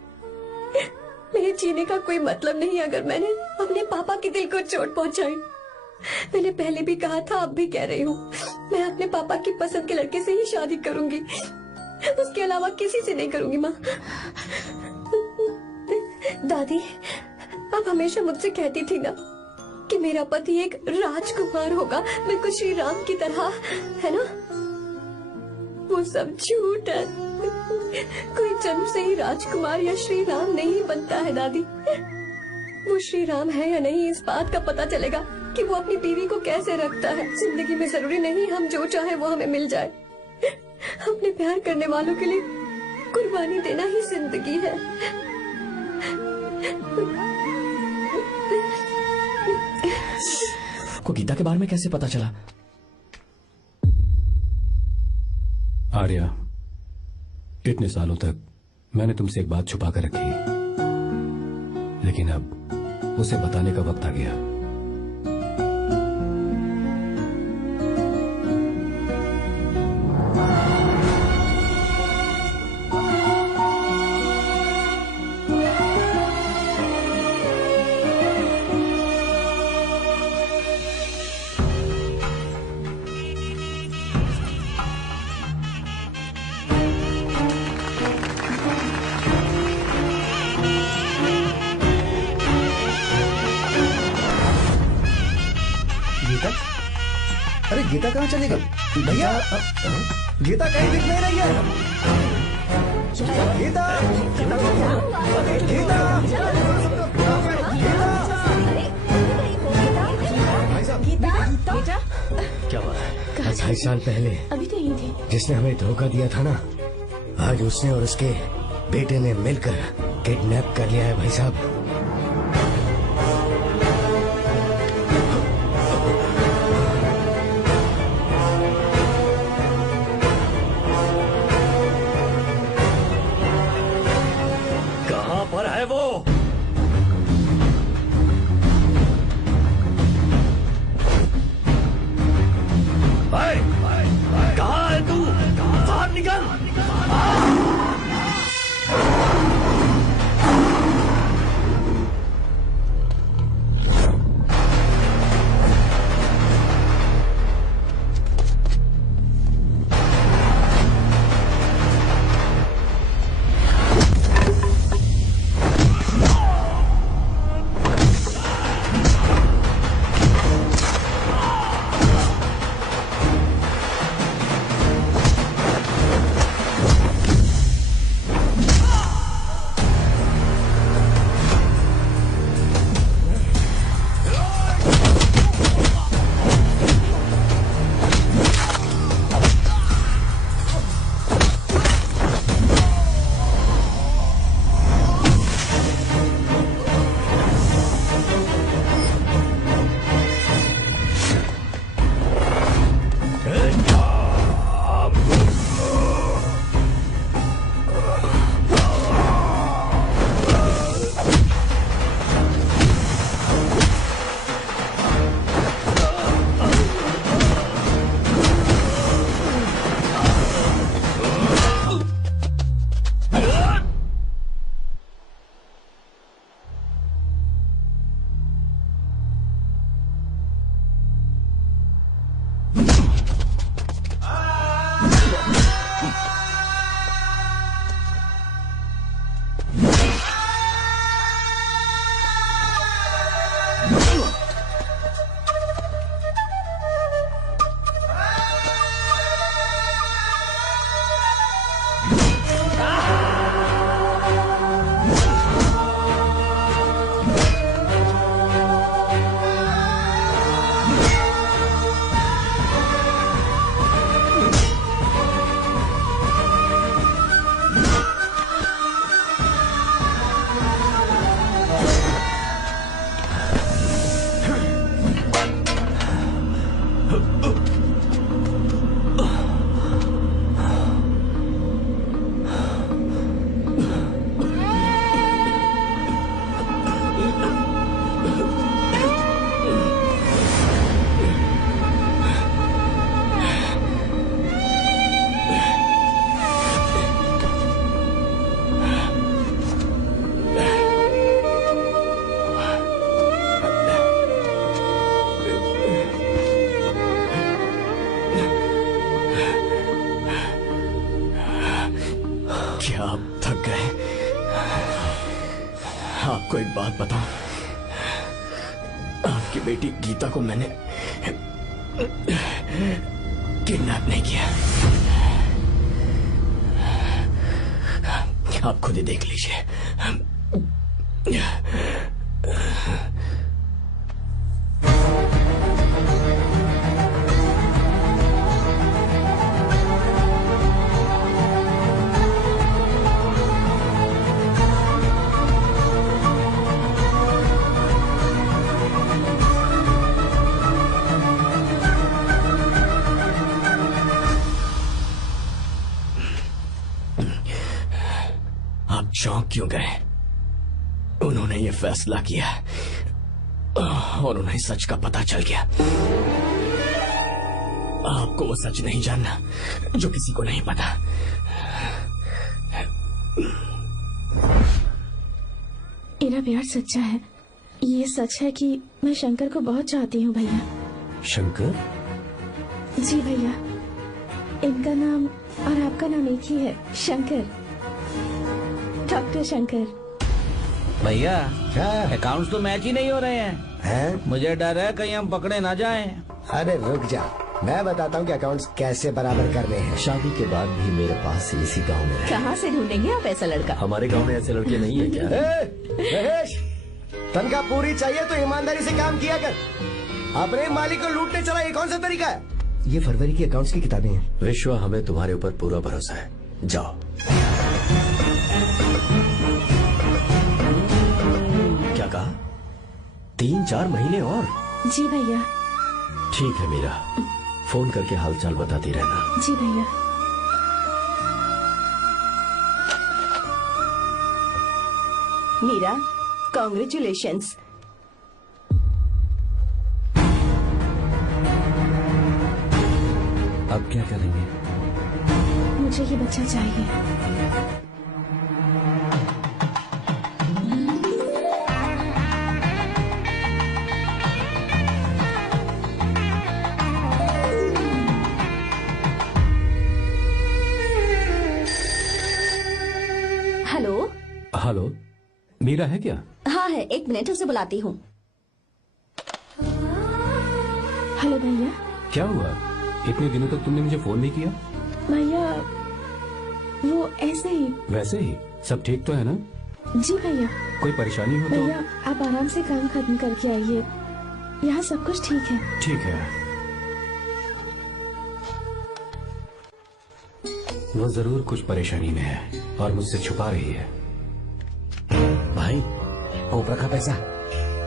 मेरे जीने का कोई मतलब नहीं अगर मैंने अपने पापा के दिल को चोट पहुंचाई। मैंने पहले भी कहा था, अब भी कह रही हूँ, मैं अपने पापा की पसंद के लड़के से ही शादी करूंगी, उसके अलावा किसी से नहीं करूंगी। माँ, दादी, आप हमेशा मुझसे कहती थी ना कि मेरा पति एक राजकुमार होगा, बिल्कुल श्री राम की तरह, है ना? वो सब झूठ है। कोई जन्म से ही राजकुमार या श्री राम नहीं बनता है दादी। वो श्री राम है या नहीं, इस बात का पता चलेगा कि वो अपनी बीवी को कैसे रखता है। जिंदगी में जरूरी नहीं हम जो चाहे वो हमें मिल जाए। अपने प्यार करने वालों के लिए कुर्बानी देना ही जिंदगी है। को गीता के बारे में कैसे पता चला? आर्या, इतने सालों तक मैंने तुमसे एक बात छुपा कर रखी, लेकिन अब उसे बताने का वक्त आ गया। गीता कहाँ चली गई? भैया गीता कहीं दिख नहीं रही है। गीता गीता बेटा क्या हुआ? 28 साल पहले अभी तो यही थे। जिसने हमें धोखा दिया था ना, आज उसने और उसके बेटे ने मिलकर किडनैप कर लिया है भाई साहब। कहाँ पर है वो? कहाँ है तू? बाहर निकल। क्या आप थक गए? आपको एक बात बताऊं, आपकी बेटी गीता को मैंने किडनैप नहीं किया। आप खुद ही देख लीजिए। आप चौंक क्यों गए? उन्होंने ये फैसला किया और उन्हें सच का पता चल गया। आपको वो सच नहीं जानना जो किसी को नहीं पता। मेरा प्यार सच्चा है। ये सच है कि मैं शंकर को बहुत चाहती हूँ भैया। शंकर? जी भैया, इनका नाम और आपका नाम एक ही है, शंकर, डॉक्टर शंकर। भैया क्या? अकाउंट्स तो मैच ही नहीं हो रहे हैं। हैं? मुझे डर है कहीं हम पकड़े ना जाएं। अरे रुक जा, मैं बताता हूँ कि अकाउंट्स कैसे बराबर करने हैं। शादी के बाद भी मेरे पास इसी गांव में है। कहाँ से ढूंढेंगे आप ऐसा लड़का? हमारे गांव में ऐसे लड़के नहीं है क्या? महेश, तनख्वाह पूरी चाहिए तो ईमानदारी से काम किया कर। अपने मालिक को लूटने चला, ये कौन सा तरीका है? ये फरवरी की अकाउंट्स की किताबें हैं। विश्व, हमें तुम्हारे ऊपर पूरा भरोसा है, जाओ। क्या कहा? 3-4 महीने और? जी भैया। ठीक है मीरा, फोन करके हालचाल बताती रहना। जी भैया। मीरा, कॉन्ग्रेचुलेशंस। अब क्या करेंगे? मुझे ये बच्चा चाहिए। हेलो। हेलो, मीरा है क्या? हाँ है, 1 मिनट, उसे बुलाती हूँ। हेलो भैया। क्या हुआ? इतने दिनों तक तुमने मुझे फोन नहीं किया? भैया वो ऐसे ही। वैसे ही? सब ठीक तो है ना? जी भैया। कोई परेशानी हो तो? भैया आप आराम से काम खत्म करके आइए, यहाँ सब कुछ ठीक है। ठीक है। वो जरूर कुछ परेशानी में है और मुझसे छुपा रही है। भाई, ओपरा का पैसा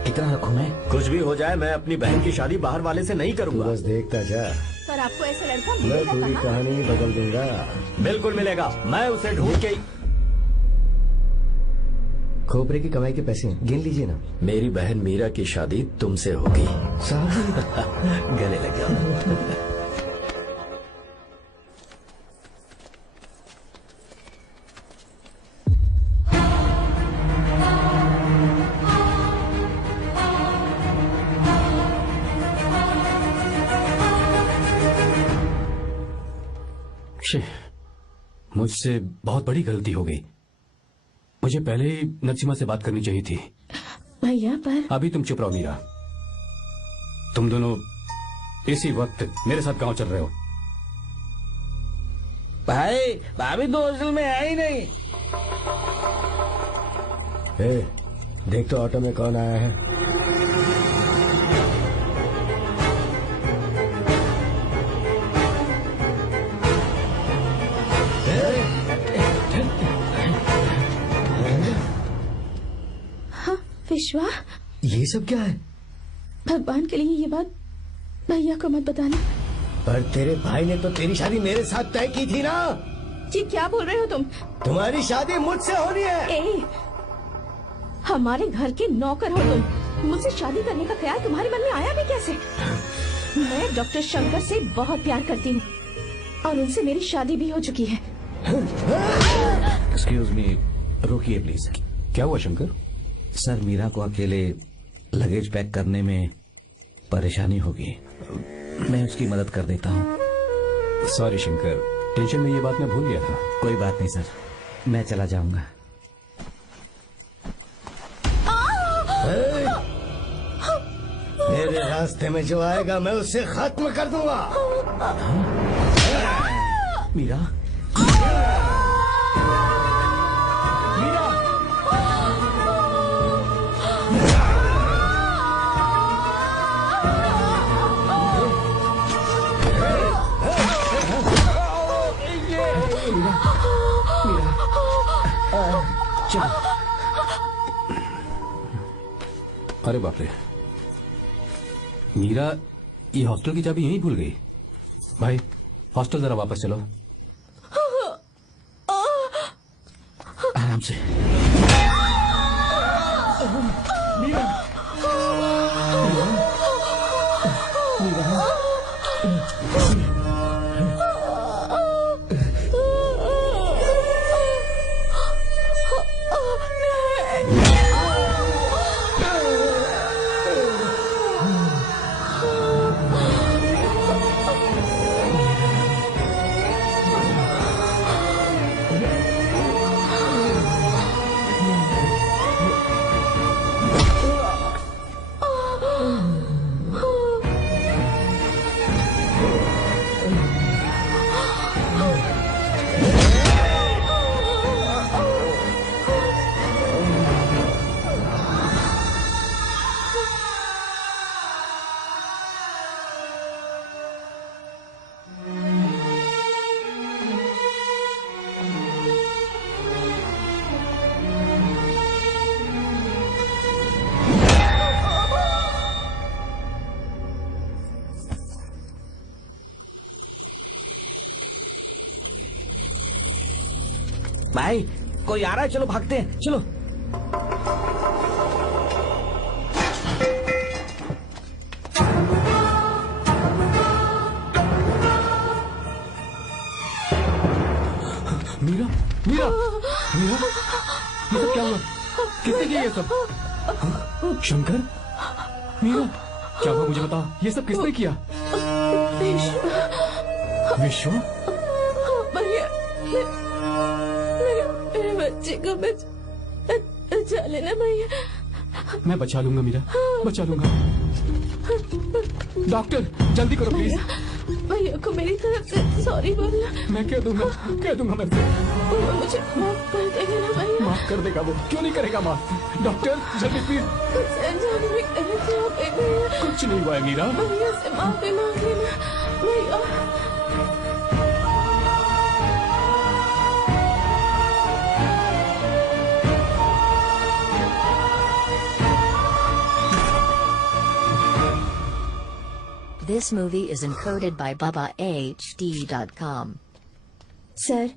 इतना रखूं मैं? कुछ भी हो जाए, मैं अपनी बहन की शादी बाहर वाले से नहीं करूंगा। बस देखता जा, पर आपको ऐसा लड़का मैं मिलेगा पूरी कहाँ? कहानी बदल दूंगा। बिल्कुल मिलेगा, मैं उसे ढूंढ के। खोपरे की कमाई के पैसे हैं, गिन लीजिए ना। मेरी बहन मीरा की शादी तुमसे होगी। साहब गले लग गया। मुझसे बहुत बड़ी गलती हो गई। मुझे पहले ही नसीमा से बात करनी चाहिए थी। भैया पर अभी तुम चुप रहो मीरा। तुम दोनों इसी वक्त मेरे साथ गांव चल रहे हो। भाई, भाभी तो हॉस्टल में है ही नहीं। देख तो ऑटो में कौन आया है। विश्वा, ये सब क्या है? भगवान के लिए ये बात भैया को मत बताना। पर तेरे भाई ने तो तेरी शादी मेरे साथ तय की थी ना। जी क्या बोल रहे हो तुम? तुम्हारी शादी मुझसे होनी है। हमारे घर के नौकर हो तुम, मुझसे शादी करने का ख्याल तुम्हारे मन में आया भी कैसे? मैं डॉक्टर शंकर से बहुत प्यार करती हूँ और उनसे मेरी शादी भी हो चुकी है। एक्सक्यूज मी, रुकिए प्लीज। क्या हुआ शंकर? सर, मीरा को अकेले लगेज पैक करने में परेशानी होगी, मैं उसकी मदद कर देता हूँ। सॉरी शंकर, टेंशन में ये बात मैं भूल गया था। कोई बात नहीं सर, मैं चला जाऊंगा। मेरे रास्ते में जो आएगा मैं उसे खत्म कर दूंगा। मीरा, अरे बाप रे, मीरा ये हॉस्टल की चाबी यहीं भूल गई। भाई, हॉस्टल जरा वापस चलो। आराम से। मीरा, भाई कोई आ रहा है, चलो भागते हैं, चलो। मीरा मीरा मीरा, ये सब क्या हुआ? किसने किया ये सब? हाँ? शंकर, मीरा क्या हुआ मुझे बता, ये सब किसने किया? विश्व, भैया मेरे बच्चे को बचा लेना भैया। मैं बचा लूंगा मीरा, बचा लूंगा। डॉक्टर जल्दी करो प्लीज। भैया को मेरी तरफ से सॉरी बोलना। मैं कह दूंगा मैं। वो मुझे माफ कर देगा ना भैया? माफ कर देगा वो, क्यों नहीं करेगा माफ? डॉक्टर जल्दी प्लीज। कुछ नहीं हुआ है मीरा। भैया से माफी मांग लेना भैया। This movie is encoded by BabaHD.com. Sir,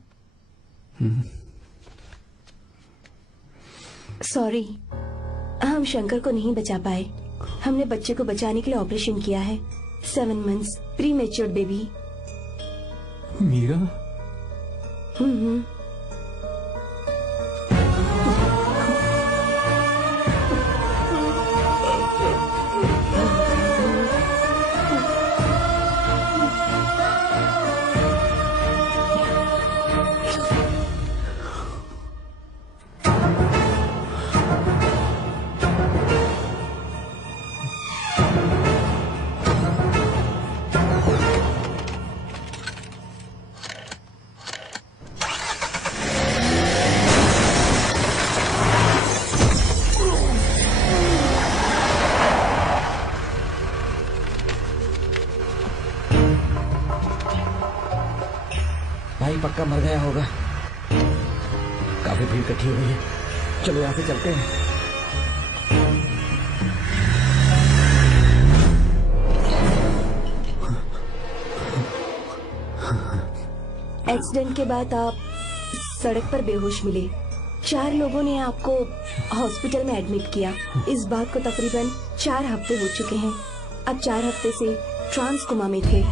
sorry, हम शंकर को नहीं बचा पाए। हमने बच्चे को बचाने के लिए ऑपरेशन किया है। 7 months pre matured baby. Meera, भाई पक्का मर गया होगा। काफी भीड़ इकट्ठी हुई है, चलो यहाँ से चलते हैं। एक्सीडेंट के बाद आप सड़क पर बेहोश मिले। 4 लोगों ने आपको हॉस्पिटल में एडमिट किया। इस बात को तकरीबन 4 हफ्ते हो चुके हैं। अब 4 हफ्ते से ट्रांस कोमा में थे।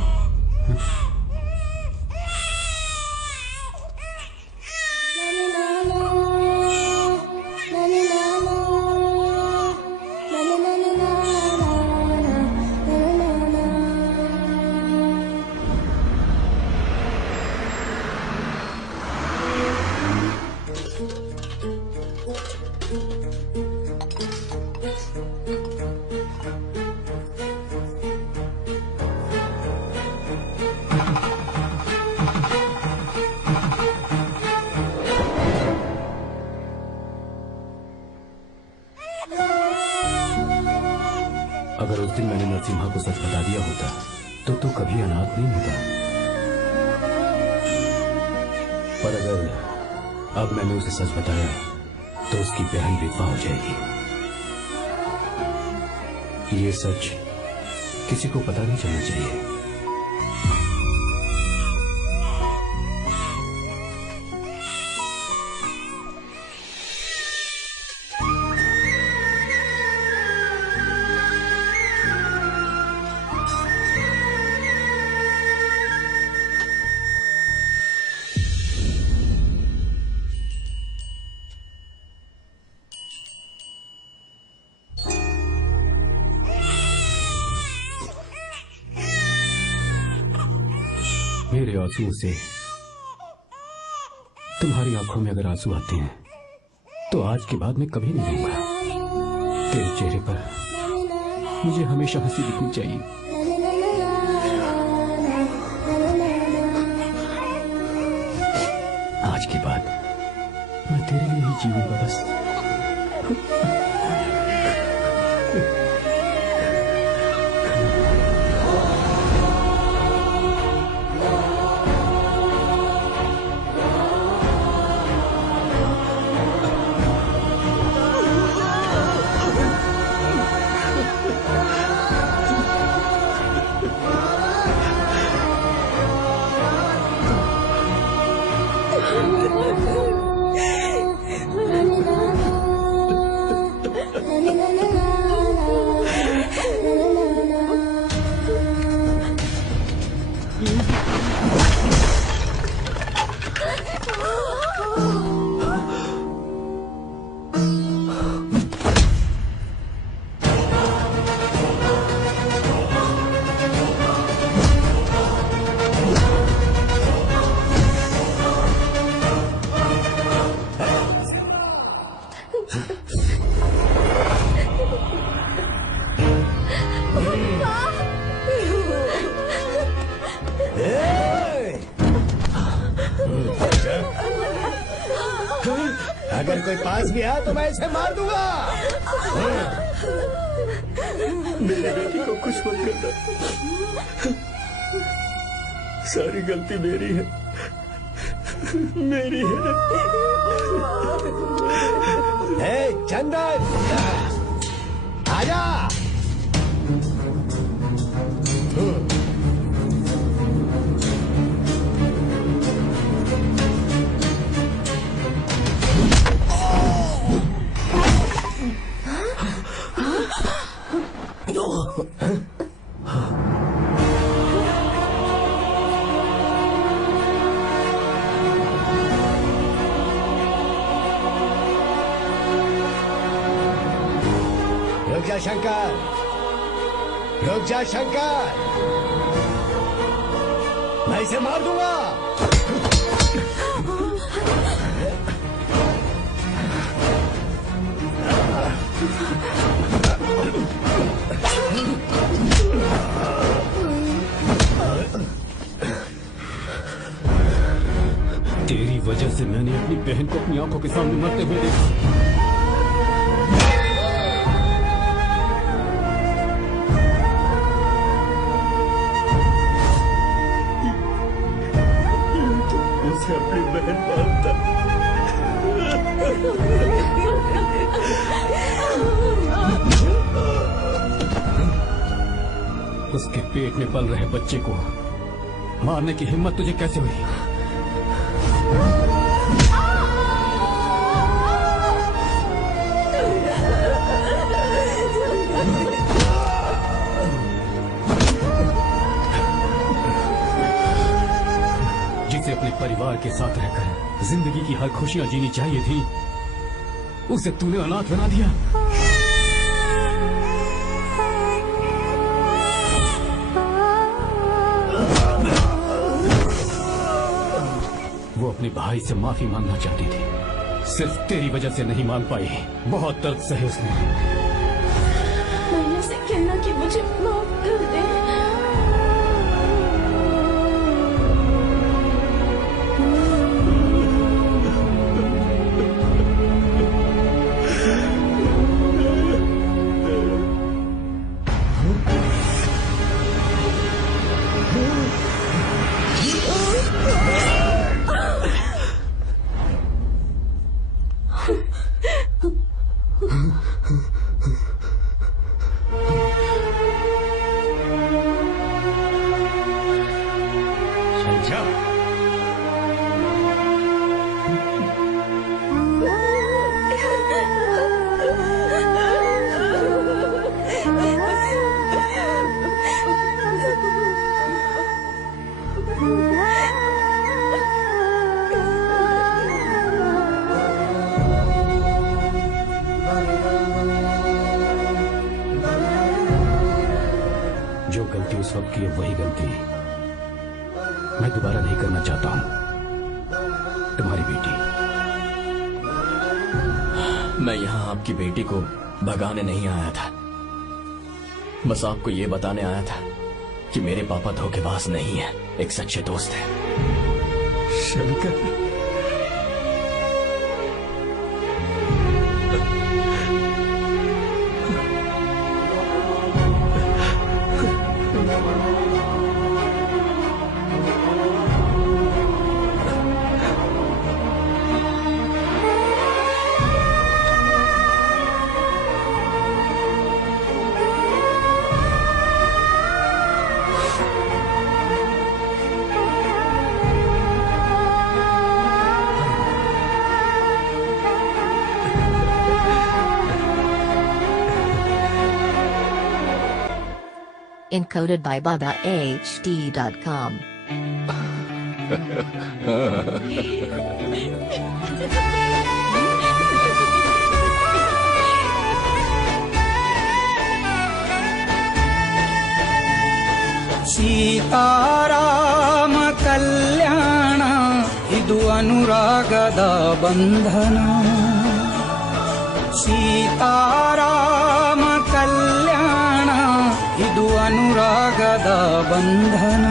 अगर उस दिन मैंने नरसिम्हा को सच बता दिया होता तो तू कभी अनाथ नहीं होता। पर अगर अब मैंने उसे सच बताया तो उसकी बहन विधवा हो जाएगी। ये सच किसी को पता नहीं चलना चाहिए। मेरे आंसुओं से तुम्हारी आंखों में अगर आंसू आते हैं तो आज के बाद मैं कभी नहीं रहूंगा। तेरे चेहरे पर मुझे हमेशा हंसी दिखनी चाहिए। आज के बाद मैं तेरे लिए ही जीऊंगा बस। अगर कोई पास भी आया तो मैं इसे मार दूंगा। मेरी बेटी को कुछ मत करना, सारी गलती मेरी है, मेरी है। चंदन आजा। रुक जा शंकर, रुक जा शंकर, मैं इसे मार दूंगा। तेरी वजह से मैंने अपनी बहन को अपनी आंखों के सामने मरते हुए देखा। अपनी बहन पालता, उसके पेट में पल रहे बच्चे को मारने की हिम्मत तुझे कैसे हुई? जिसे अपने परिवार के साथ रहकर जिंदगी की हर खुशियां जीनी चाहिए थी, उसे तूने अनाथ बना दिया। वो अपने भाई से माफी मांगना चाहती थी, सिर्फ तेरी वजह से नहीं मांग पाई। बहुत दर्द सहे उसने। मैंने से कहना कि मुझे माफ कर दे। जो गलती उस वक्त की है वही गलती मैं दोबारा नहीं करना चाहता हूं। तुम्हारी बेटी। मैं यहाँ आपकी बेटी को भगाने नहीं आया था, बस आपको ये बताने आया था कि मेरे पापा धोखेबाज नहीं है, एक सच्चे दोस्त है। Shankar, Encoded by BabaHD.com. Seetharama ಕಲ್ಯಾಣ ಇದು ಅನುರಾಗದ ಬಂಧನ. ಸೀತಾರಾಮ ಕಲ್ಯಾಣ ಇದು ಅನುರಾಗದ ಬಂಧನ.